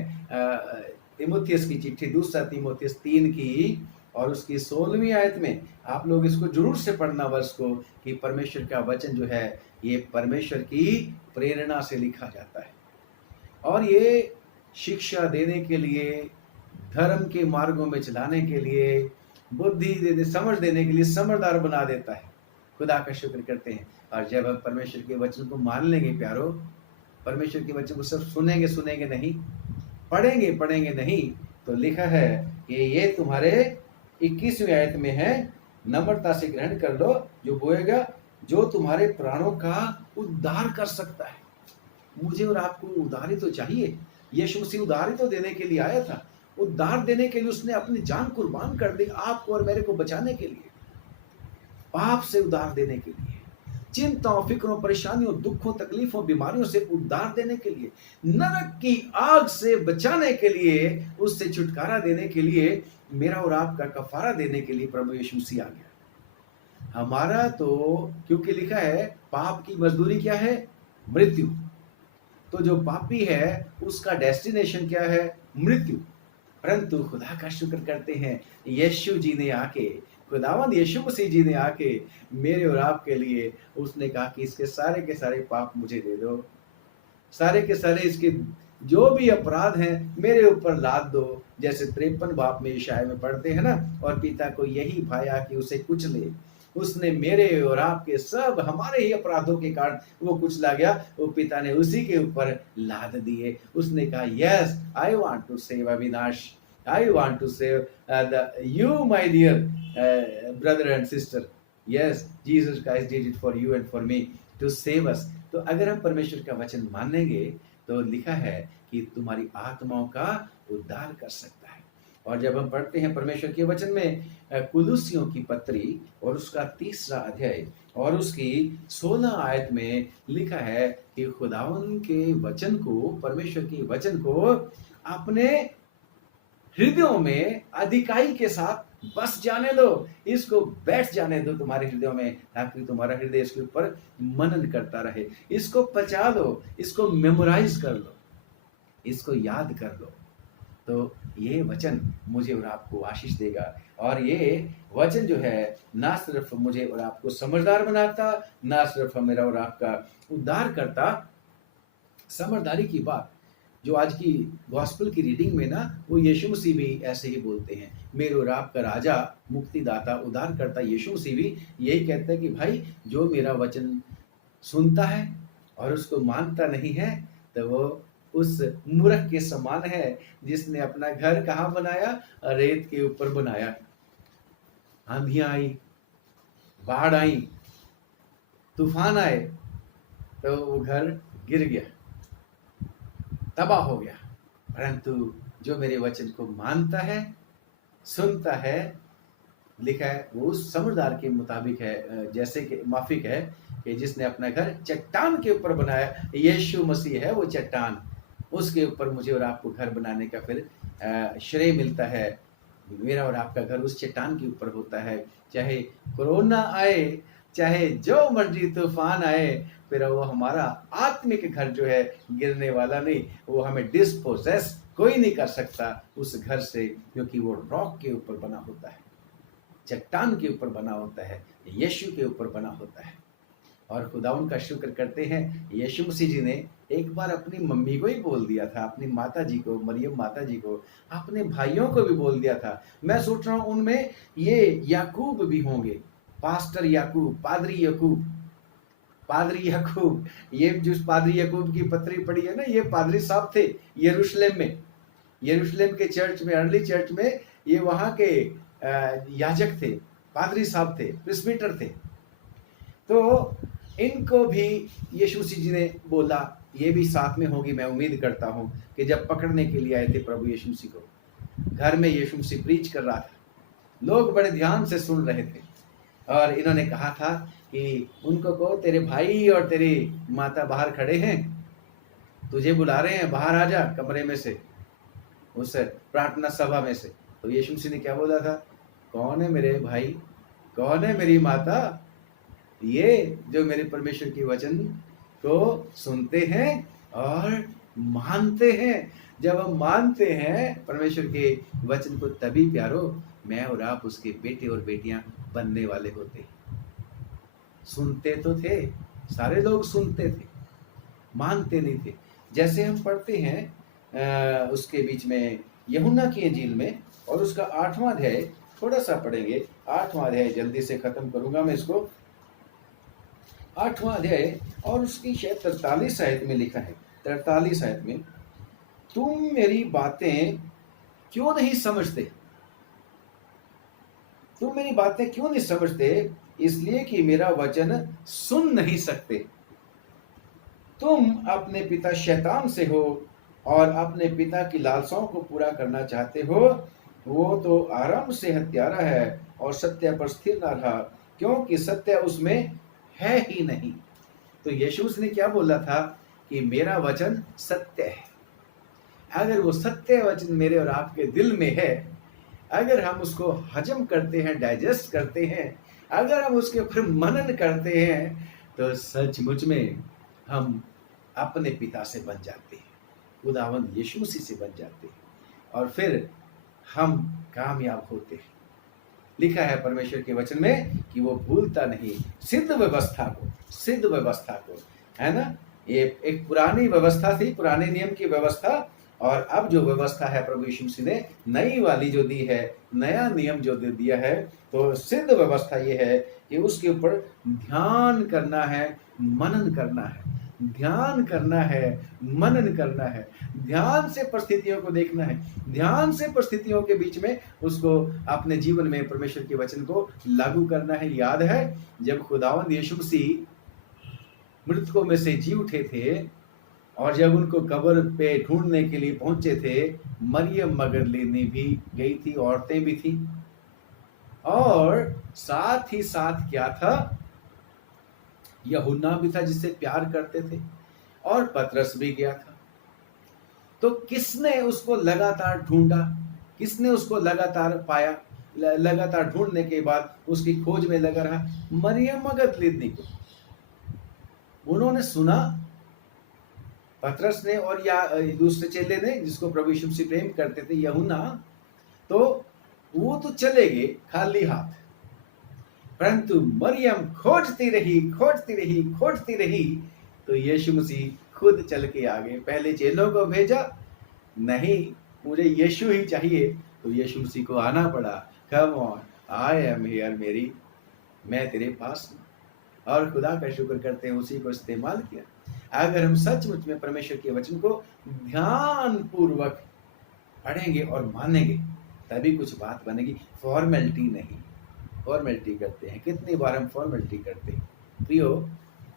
तीमुथियुस की चिट्ठी, दूसरा तीमुथियुस 3 की और उसकी 16वीं आयत में, आप लोग इसको जरूर से पढ़ना वर्ष को, कि परमेश्वर का वचन जो है ये परमेश्वर की प्रेरणा से लिखा जाता है, और ये शिक्षा देने के लिए, धर्म के मार्गों में चलाने के लिए, बुद्धि देने, समझ देने के लिए समझदार बना देता है। खुदा का शुक्र करते हैं। और जब हम परमेश्वर के वचन को मान लेंगे प्यारो, परमेश्वर के वचन को सिर्फ सुनेंगे नहीं, पढ़ेंगे नहीं, तो लिखा है कि ये तुम्हारे 21वीं आयत में है, नम्रता से ग्रहण कर लो जो बोएगा, जो तुम्हारे प्राणों का उद्धार कर सकता है। मुझे और आपको उद्धार तो चाहिए। यीशु मसीह उद्धार तो देने के लिए आया था, उद्धार देने के लिए उसने अपनी जान कुर्बान कर दी, आपको और मेरे को बचाने के लिए, पाप से उद्धार देने के लिए, चिंताओं, फिक्रों, परेशानियों, दुखों, तकलीफों, बीमारियों से उद्धार देने के लिए, नरक की आग से बचाने के लिए, उससे छुटकारा देने के लिए, मेरा और आपका कफारा देने के लिए प्रभु यीशु मसीह आ गया। हमारा तो, क्योंकि लिखा है पाप की मजदूरी क्या है? मृत्यु। तो जो पापी है उसका डेस्टिनेशन क्या है? मृत्यु। परंतु खुदा का शुक्र करते हैं, यीशु जी ने आके, खुदावंद यीशु मसीह जी ने आके मेरे और आपके लिए उसने कहा कि इसके सारे के सारे पाप मुझे दे दो, सारे के सारे इसके जो भी अपराध हैं मेरे ऊपर लाद दो। जैसे 53 बाप में ईशाया में पढ़ते हैं ना, और पिता को यही भाया कि उसे कुचले, उसने मेरे और आपके सब हमारे ही अपराधों के कारण वो कुचला गया, वो पिता ने उसी के ऊपर लाद दिए। उसने कहा yes, I want to save Avinash, I want to save you my dear brother and sister. Yes, Jesus Christ did it for you and for me to save us. तो अगर हम परमेश्वर का वचन मानेंगे तो लिखा है कि तुम्हारी आत्माओं का उद्धार कर सकता है। और जब हम पढ़ते हैं परमेश्वर के वचन में कुलुसियों की पत्री और उसका 3रा अध्याय और उसकी 16 आयत में लिखा है कि खुदावन के वचन को, परमेश्वर के वचन को अपने हृदयों में अधिकाई के साथ बस जाने दो, इसको बैठ जाने दो तुम्हारे हृदयों में, ताकि तुम्हारा हृदय इसके ऊपर मनन करता रहे। इसको पचा लो, इसको मेमोराइज कर लो, इसको याद कर लो। तो ये वचन मुझे और आपको आशीष देगा। और ये वचन जो है ना सिर्फ मुझे और आपको समझदार बनाता, ना सिर्फ मेरा और आपका उद्धार करता। समझदारी की बात जो आज की गॉस्पेल की रीडिंग में ना, वो यीशु मसीह भी ऐसे ही बोलते हैं। मेरे और आपका राजा, मुक्तिदाता, उद्धार करता यीशु मसीह भी यही कहता है कि भाई जो मेरा वचन सुनता है और उसको मानता नहीं है, तो वो उस मूर्ख के समान है जिसने अपना घर कहाँ बनाया? रेत के ऊपर बनाया। आंधियां आई, बाढ़ आई, तूफान आए, तो वो घर गिर गया, तबाह हो गया। परंतु जो मेरे वचन को मानता है, सुनता है, लिखा है वो उस समझदार के मुताबिक है, जैसे कि माफिक है कि जिसने अपना घर चट्टान के ऊपर बनाया। यीशु मसीह है वो चट्टान, उसके ऊपर मुझे और आपको घर बनाने का फिर श्रेय मिलता है। मेरा और आपका घर उस चट्टान के ऊपर होता है। चाहे कोरोना आए, चाहे जो मर्जी तूफान आए, फिर वो हमारा आत्मिक घर जो है गिरने वाला नहीं, वो हमें डिस्पोजेस कोई नहीं कर सकता उस घर से, क्योंकि वो रॉक के ऊपर बना होता है, चट्टान के ऊपर बना होता है, यीशु के ऊपर बना होता है। और खुदावन का शुक्र करते हैं, यीशु मसीह जी ने एक बार अपनी मम्मी को ही बोल दिया था, अपनी माता जी को, मरियम माता जी को, अपने भाइयों को भी बोल दिया था। मैं सोच रहा हूँ उनमें ये याकूब भी होंगे, पास्टर याकूब, पादरी याकूब, पादरी याकूब। ये जिस पादरी याकूब की पत्री पड़ी है ना, ये पादरी साहब थे यरूशलेम में, यरूशलेम के चर्च में, अर्ली चर्च में, ये वहाँ के याजक थे, पादरी साहब थे, प्रिस्बिटर थे। तो इनको भी यीशु मसीह जी ने बोला ये भी साथ में होगी। मैं उम्मीद करता हूँ कि जब पकड़ने के लिए आए थे प्रभु यीशु मसीह को, घर में यीशु मसीह प्रीच कर रहा था, लोग बड़े ध्यान से सुन रहे थे और इन्होंने कहा था कि उनको कहो तेरे भाई और तेरी माता बाहर खड़े हैं, तुझे बुला रहे हैं, बाहर आ जा कमरे में से, उस प्रार्थना सभा में से। तो यीशु मसीह ने क्या बोला था? कौन है मेरे भाई, कौन है मेरी माता? ये जो मेरे परमेश्वर के वचन को सुनते हैं और मानते हैं। जब हम मानते हैं परमेश्वर के वचन को, तभी प्यारो मैं और आप उसके बेटे और बेटियां बनने वाले होते। सुनते तो थे, सारे लोग सुनते थे, मानते नहीं थे। जैसे हम पढ़ते हैं उसके बीच में यूहन्ना की इंजील में, और उसका 8वां अध्याय थोड़ा सा पढ़ेंगे। 8वां अध्याय जल्दी से खत्म करूंगा मैं इसको। 8वां अध्याय और उसकी शायद 43 आयत में लिखा है, 43 आयत में, तुम मेरी बातें क्यों नहीं समझते? तुम मेरी बातें क्यों नहीं समझते? इसलिए कि मेरा वचन सुन नहीं सकते। तुम अपने पिता शैतान से हो और अपने पिता की लालसाओं को पूरा करना चाहते हो। वो तो आरंभ से हत्यारा है और सत्य पर स्थिर न रहा, क्योंकि सत्य उसमें है ही नहीं। तो यीशु ने क्या बोला था? कि मेरा वचन सत्य है। अगर वो सत्य वचन मेरे और आपके दिल में है, अगर हम उसको हजम करते हैं, डाइजेस्ट करते हैं, अगर हम उसके ऊपर मनन करते हैं, तो सचमुच में हम अपने पिता से बन जाते हैं, खुदावंद यीशु मसीह से बन जाते हैं, और फिर हम कामयाब होते हैं। लिखा है परमेश्वर के वचन में कि वो भूलता नहीं सिद्ध व्यवस्था को, है ना। ये एक पुरानी व्यवस्था थी, पुराने नियम की व्यवस्था, और अब जो व्यवस्था है प्रभु यीशु मसीह ने नई वाली जो दी है, नया नियम जो दे दिया है, तो सिद्ध व्यवस्था ये है कि उसके ऊपर ध्यान करना है, मनन करना है, ध्यान करना है, मनन करना है, ध्यान से परिस्थितियों को देखना है, ध्यान से परिस्थितियों के बीच में उसको अपने जीवन में परमेश्वर के वचन को लागू करना है। याद है जब खुदावंद यीशु मसीह मृतकों में से जी उठे थे और जब उनको कब्र पे ढूंढने के लिए पहुंचे थे, मरियम मगदलीनी भी गई थी, औरतें भी थी, और साथ ही साथ क्या था, यूहन्ना भी था जिससे प्यार करते थे, और पतरस भी गया था। तो किसने उसको लगातार ढूंढा, किसने उसको लगातार पाया, लगातार ढूंढने के बाद उसकी खोज में लगा रहा? मरियम मगदलीनी को। उन्होंने सुना, पतरस ने और या दूसरे चेले ने जिसको प्रभु यीशु मसीह प्रेम करते थे, यूहन्ना, तो वो तो चले गए खाली हाथ, परंतु मरियम खोजती रही। तो यीशु मसीह खुद चल के आ गए। पहले चेलों को भेजा, नहीं मुझे यीशु ही चाहिए, तो यीशु मसीह को आना पड़ा। Come on, I am here मेरी, मैं तेरे पास हूँ। और खुदा का शुक्र करते हैं उसी को इस्तेमाल किया। अगर हम सचमुच में परमेश्वर के वचन को ध्यान पूर्वक पढ़ेंगे और मानेंगे, तभी कुछ बात बनेगी। फॉर्मेलिटी नहीं, फॉर्मेलिटी करते हैं, कितनी बार हम फॉर्मेलिटी करते हैं। प्रियो,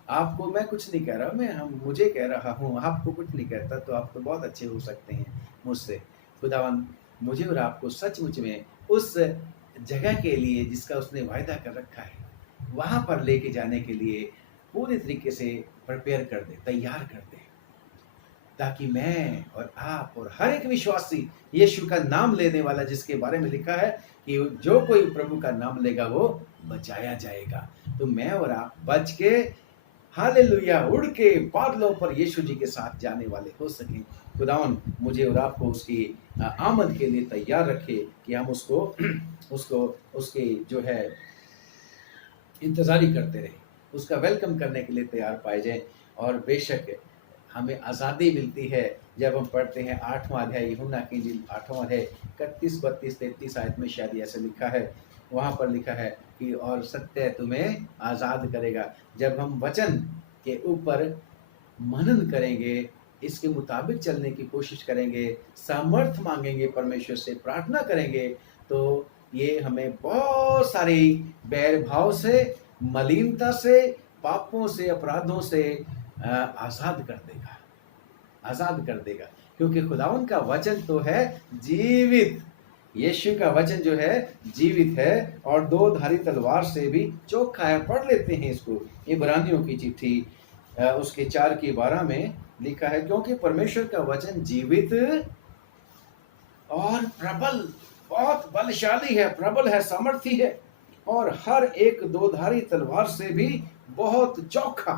आपको मैं कुछ नहीं कह रहा, मुझे कह रहा हूँ, आपको कुछ नहीं कहता, तो आप तो बहुत अच्छे हो सकते हैं मुझसे। खुदावन मुझे और आपको सचमुच में उस जगह के लिए जिसका उसने वायदा कर रखा है, वहां पर लेके जाने के लिए पूरी तरीके से प्रिपेयर कर दे, तैयार कर दे, ताकि मैं और आप और हर एक विश्वासी यीशु का नाम लेने वाला, जिसके बारे में लिखा है कि जो कोई प्रभु का नाम लेगा वो बचाया जाएगा, तो मैं और आप बच के हालेलुया उड़ के बादलों पर यीशु जी के साथ जाने वाले हो सकें। खुदावन मुझे और आपको उसकी आमद के लिए तैयार रखे कि हम उसके जो है इंतजारी करते रहे, उसका वेलकम करने के लिए तैयार पाए जाए। और बेशक हमें आज़ादी मिलती है जब हम पढ़ते हैं 8वां अध्याय यूहन्ना की इंजील 8वां अध्याय 31, 32, 33 आयत में शायद ऐसे लिखा है, वहाँ पर लिखा है कि और सत्य तुम्हें आज़ाद करेगा। जब हम वचन के ऊपर मनन करेंगे, इसके मुताबिक चलने की कोशिश करेंगे, सामर्थ मांगेंगे, परमेश्वर से प्रार्थना करेंगे, तो ये हमें बहुत सारी बैर भाव से, मलिनता से, पापों से, अपराधों से आज़ाद कर देगा। आजाद कर देगा, क्योंकि खुदावन का वचन तो है जीवित। यीशु का वचन जो है जीवित है और दो धारी तलवार से भी चोखा है। पढ़ लेते हैं इसको, इब्रानियों की चिट्ठी उसके 4:12 में लिखा है, क्योंकि परमेश्वर का वचन जीवित और प्रबल, बहुत बलशाली है, प्रबल है, सामर्थी है, और हर एक दो धारी तलवार से भी बहुत चोखा,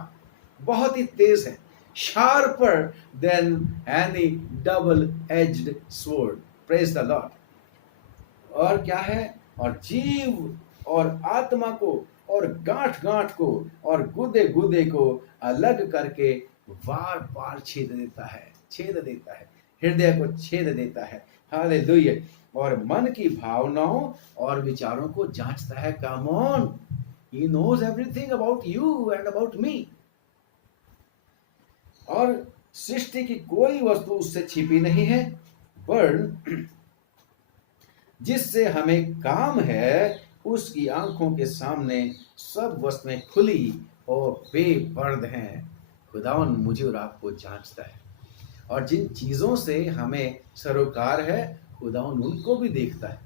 बहुत ही तेज है, sharper than any double edged sword. Praise the Lord. और क्या है, और जीव और आत्मा को और गांठ गांठ को और गुदे गुदे को अलग करके वार पार छेद देता है, छेद देता है, हृदय को छेद देता है। हालेलुया। और मन की भावनाओं और विचारों को जांचता है। Come on, he knows everything about you and about me. और सृष्टि की कोई वस्तु उससे छिपी नहीं है, पर जिससे हमें काम है उसकी आंखों के सामने सब वस्तुएं खुली और बेपर्द हैं। खुदावन मुझे और आपको जांचता है, और जिन चीजों से हमें सरोकार है खुदावन उनको भी देखता है।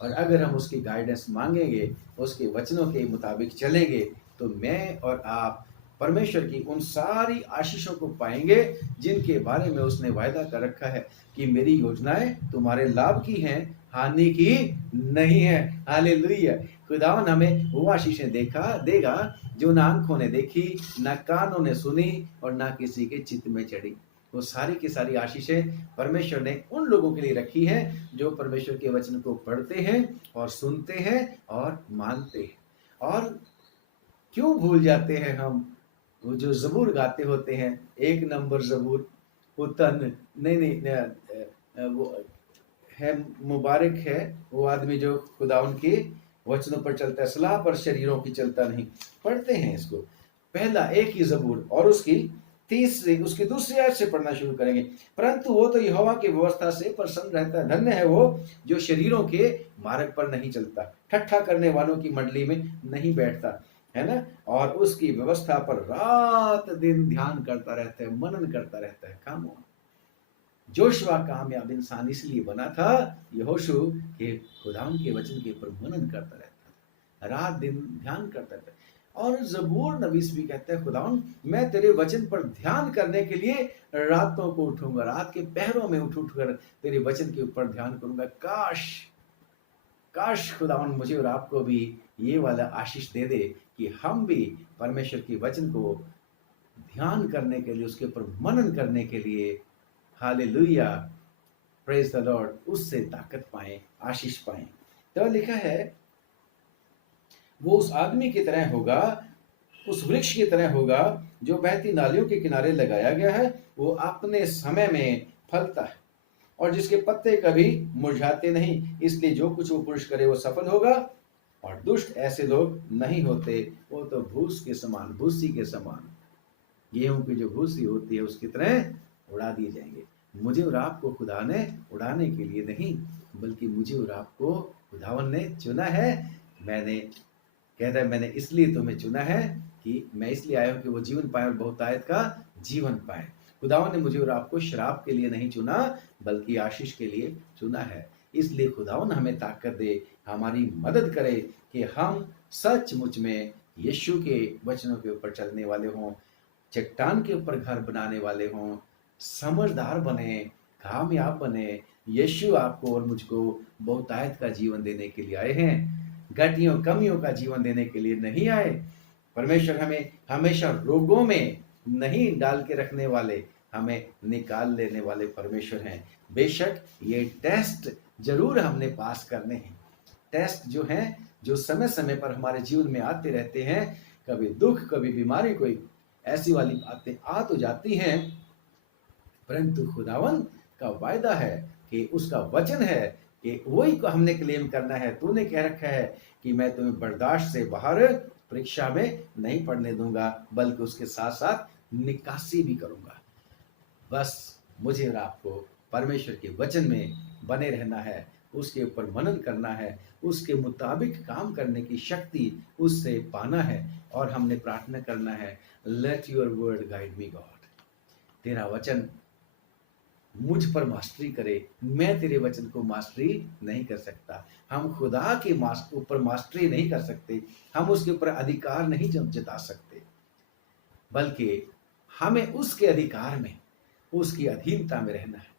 और अगर हम उसकी गाइडेंस मांगेंगे, उसके वचनों के मुताबिक चलेंगे, तो मैं और आप परमेश्वर की उन सारी आशीषों को पाएंगे जिनके बारे में उसने वायदा कर रखा है कि मेरी योजनाएं तुम्हारे लाभ की हैं, हानि की नहीं है। हालेलुया। खुदावन हमें वो आशीषें देगा जो ना आंखों ने देखी, ना कानों ने सुनी, और ना किसी के चित्त में चढ़ी। वो सारी की सारी आशीषें परमेश्वर ने उन लोगों के लिए रखी हैं जो परमेश्वर के वचन को पढ़ते हैं और सुनते हैं और मानते हैं। और क्यों भूल जाते हैं हम वो जो जबूर गाते होते हैं, 1 नंबर जबूर, वो तन नहीं, वो है, मुबारक है वो आदमी जो खुदा उनके वचनों पर चलता है, सलाह पर शरीरों की चलता नहीं। पढ़ते हैं इसको, पहला एक ही जबूर और उसकी दूसरी आयत से पढ़ना शुरू करेंगे। परंतु वो तो यहोवा की व्यवस्था से प्रसन्न रहता है। धन्य है वो जो शरीरों के मार्ग पर नहीं चलता, ठट्ठा करने वालों की मंडली में नहीं बैठता, है ना, और उसकी व्यवस्था पर रात दिन ध्यान करता रहता है, मनन करता रहता है। काम हो। जोशुआ कामयाब इंसान इसलिए बना था, यहोशू के खुदावन के वचन के ऊपर मनन करता रहता था, रात दिन ध्यान करता रहता। और जबूर नबीस भी कहता है, खुदावन मैं तेरे वचन पर ध्यान करने के लिए रातों को उठूंगा, रात के पहरों में उठ कर तेरे वचन के ऊपर ध्यान करूंगा। काश खुदावन मुझे और आपको भी ये वाला आशीष दे दे कि हम भी परमेश्वर के वचन को ध्यान करने के लिए, उसके ऊपर मनन करने के लिए, हालेलुया, प्रेज द लॉर्ड, उससे ताकत पाएं, आशीष पाएं। तो लिखा है वो उस आदमी की तरह होगा, उस वृक्ष की तरह होगा जो बहती नालियों के किनारे लगाया गया है, वो अपने समय में फलता है और जिसके पत्ते कभी मुरझाते नहीं। इसलिए जो कुछ वो पुरुष करे वो सफल होगा। और दुष्ट ऐसे लोग नहीं होते, वो तो भूसी के समान, गेहूं की जो भूसी होती है उसकी तरह उड़ा दिए जाएंगे। मुझे और आपको खुदा ने उड़ाने के लिए नहीं, बल्कि मुझे और आपको खुदावन ने चुना है। मैंने इसलिए तुम्हें चुना है कि मैं इसलिए आया हूं कि वो जीवन पाए और बहुतायत का जीवन पाए। खुदावन ने मुझे और आपको शराब के लिए नहीं चुना, बल्कि आशीष के लिए चुना है। इसलिए खुदावन हमें ताकत दे, हमारी मदद करे कि हम सचमुच में यीशु के वचनों के ऊपर चलने वाले हों, चट्टान के ऊपर घर बनाने वाले हों, समझदार बने, कामयाब बने। यीशु आपको और मुझको बहुतायत का जीवन देने के लिए आए हैं, घटियों कमियों का जीवन देने के लिए नहीं आए। परमेश्वर हमें हमेशा रोगों में नहीं डाल के रखने वाले, हमें निकाल लेने वाले परमेश्वर हैं। बेशक ये टेस्ट जरूर हमने पास करने हैं, टेस्ट जो हैं, जो समय समय पर हमारे जीवन में आते रहते हैं, कभी दुख कभी बीमारी, कोई ऐसी वाली बातें आ तो जाती हैं, परंतु खुदावन का वायदा है कि उसका वचन है कि वही को हमने क्लेम करना है। तूने कह रखा है कि मैं तुम्हें बर्दाश्त से बाहर परीक्षा में नहीं पढ़ने दूंगा, बल्कि उसके साथ साथ निकासी भी करूंगा। बस मुझे और आपको परमेश्वर के वचन में बने रहना है, उसके ऊपर मनन करना है, उसके मुताबिक काम करने की शक्ति उससे पाना है, और हमने प्रार्थना करना है, let your word guide me God. तेरा वचन मुझ पर मास्टरी करे, मैं तेरे वचन को मास्टरी नहीं कर सकता। हम खुदा के ऊपर मास्टरी नहीं कर सकते, हम उसके ऊपर अधिकार नहीं जता सकते, बल्कि हमें उसके अधिकार में, उसकी अधीनता में रहना है।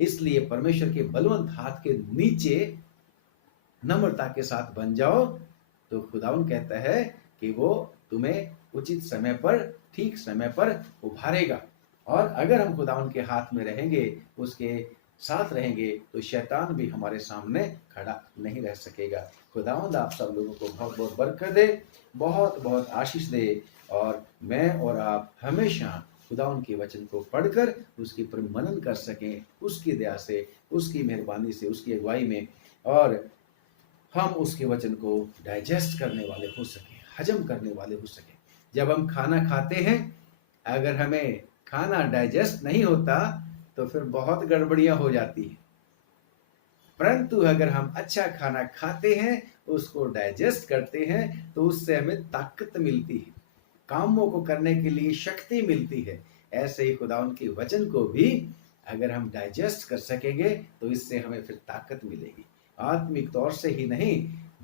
इसलिए परमेश्वर के बलवंत हाथ के नीचे नम्रता के साथ बन जाओ, तो खुदावन कहता है कि वो तुम्हें उचित समय पर, ठीक समय पर उभारेगा। और अगर हम खुदावन के हाथ में रहेंगे, उसके साथ रहेंगे, तो शैतान भी हमारे सामने खड़ा नहीं रह सकेगा। खुदावंद आप सब लोगों को बहुत बहुत बरकत दे, बहुत बहुत आशीष दे, और मैं और आप हमेशा खुदावंद के वचन को पढ़कर उसके ऊपर मनन कर सकें, उसकी दया से, उसकी मेहरबानी से, उसकी अगुवाई में, और हम उसके वचन को डाइजेस्ट करने वाले हो सकें, हजम करने वाले हो सकें। जब हम खाना खाते हैं, अगर हमें खाना डाइजेस्ट नहीं होता तो फिर बहुत गड़बड़ियां हो जाती हैं, परंतु अगर हम अच्छा खाना खाते हैं, उसको डाइजेस्ट करते हैं, तो उससे हमें ताकत मिलती है, कामों को करने के लिए शक्ति मिलती है। ऐसे ही खुदावन के वचन को भी अगर हम डाइजेस्ट कर सकेंगे, तो इससे हमें फिर ताकत मिलेगी, आत्मिक तौर से ही नहीं,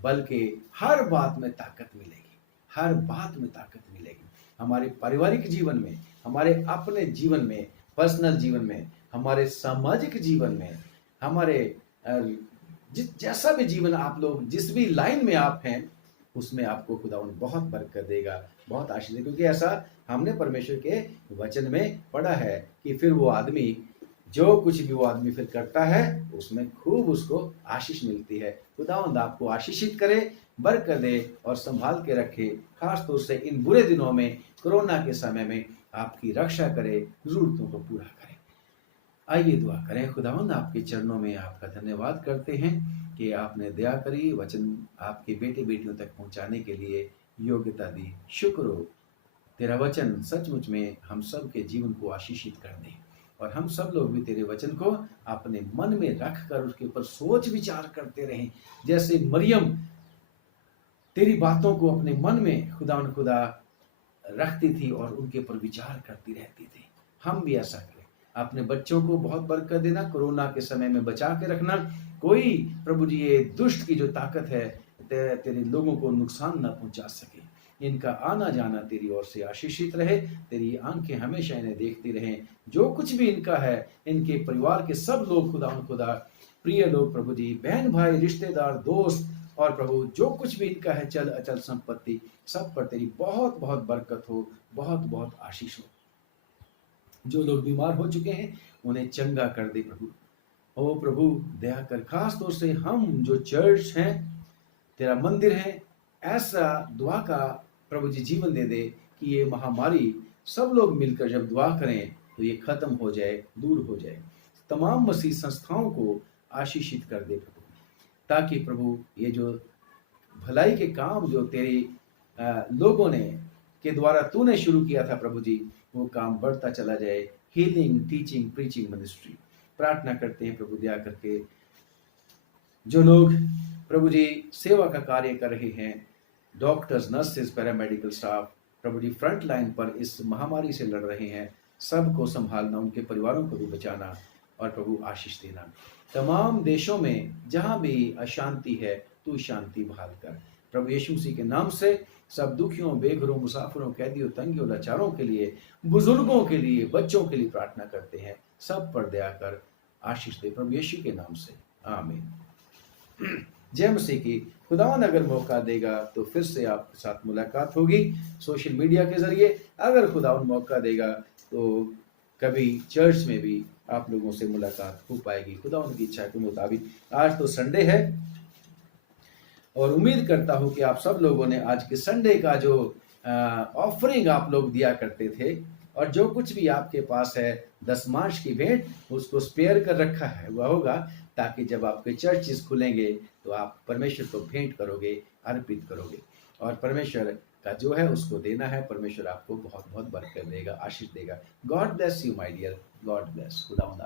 बल्कि हर बात में ताकत मिलेगी, हर बात में ताकत मिलेगी। हमारे पारिवारिक जीवन में, हमारे अपने जीवन में, पर्सनल जीवन में, हमारे सामाजिक जीवन में, हमारे जैसा भी जीवन आप लोग, जिस भी लाइन में आप हैं, उसमें आपको खुदावन बहुत बरकत देगा, बहुत आशीष देगा। क्योंकि ऐसा हमने परमेश्वर के वचन में पढ़ा है कि फिर वो आदमी, जो कुछ भी वो आदमी फिर करता है, उसमें खूब उसको आशीष मिलती है। खुदावंद आपको आशीषित करे, बरकत दे और संभाल के रखे, खास तौर से इन बुरे दिनों में, कोरोना के समय में आपकी रक्षा करे, जरूरतों को पूरा करे। आइए दुआ करें। खुदावंद आपके चरणों में आपका धन्यवाद करते हैं कि आपने दया करी, वचन आपके बेटे बेटियों तक पहुंचाने के लिए योग्यता दी। शुक्र हो, तेरा वचन सचमुच में हम सब के जीवन को आशीषित कर दे, और हम सब लोग भी तेरे वचन को अपने मन में रख कर उसके ऊपर सोच विचार करते रहें। जैसे मरियम तेरी बातों को अपने मन में खुदा रखती थी और उनके ऊपर विचार करती रहती थी, हम भी ऐसा करें। अपने बच्चों को बहुत बरकत देना, कोरोना के समय में बचा के रखना। कोई प्रभु जी ये दुष्ट की जो ताकत है, तेरे लोगों को नुकसान न पहुंचा सके। इनका आना जाना तेरी ओर से आशीषित रहे, तेरी आंखें हमेशा इन्हें देखती रहें। जो कुछ भी इनका है, इनके परिवार के सब लोग खुदा प्रिय लोग, प्रभु जी, बहन भाई, रिश्तेदार, दोस्त, और प्रभु जो कुछ भी इनका है, चल अचल संपत्ति, सब पर तेरी बहुत बहुत बरकत हो, बहुत बहुत आशीष हो। जो लोग बीमार हो चुके हैं, उन्हें चंगा कर दे प्रभु। ओ प्रभु दया कर, खास तौर से हम जो चर्च हैं, तेरा मंदिर है, ऐसा दुआ का प्रभु जी जीवन दे दे कि ये महामारी सब लोग मिलकर जब दुआ करें तो ये खत्म हो जाए, दूर हो जाए। तमाम मसीह संस्थाओं को आशीषित कर दे प्रभु, ताकि प्रभु ये जो भलाई के काम जो तेरे लोगों ने के द्वारा तूने शुरू किया था प्रभु जी, वो काम बढ़ता चला जाए। हीलिंग, टीचिंग, प्रीचिंग मिनिस्ट्री प्रार्थना करते हैं प्रभु, दया करके जो लोग प्रभु जी सेवा का कार्य कर रहे हैं, डॉक्टर्स, नर्सेस, पैरामेडिकल स्टाफ, प्रभु जी फ्रंट लाइन पर इस महामारी से लड़ रहे हैं, सबको संभालना, उनके परिवारों को भी बचाना, और प्रभु आशीष देना। तमाम देशों में जहां भी अशांति है, तू शांति बहाल कर प्रभु यीशु मसीह के नाम से। सब दुखियों, बेघरों, मुसाफिरों, कैदियों, तंगियों, लाचारों के लिए, बुजुर्गों के लिए, बच्चों के लिए प्रार्थना करते हैं। सब पर दया कर, आशीष दे प्रभु यीशु के नाम से, आमीन। जय मसीह की। खुदावन अगर मौका देगा तो फिर से आपके साथ मुलाकात होगी सोशल मीडिया के जरिए। अगर खुदावन मौका देगा तो कभी चर्च में भी आप लोगों से मुलाकात हो पाएगी, खुदावन की इच्छा के मुताबिक। आज तो संडे है, और उम्मीद करता हूं कि आप सब लोगों ने आज के संडे का जो ऑफरिंग आप लोग दिया करते थे, और जो कुछ भी आपके पास है दशमांश की भेंट, उसको स्पेयर कर रखा है हुआ होगा, ताकि जब आपके चर्चेस खुलेंगे तो आप परमेश्वर को भेंट करोगे, अर्पित करोगे, और परमेश्वर का जो है उसको देना है। परमेश्वर आपको बहुत बहुत बरकत देगा, आशीष देगा। God bless you my dear, God bless. खुदा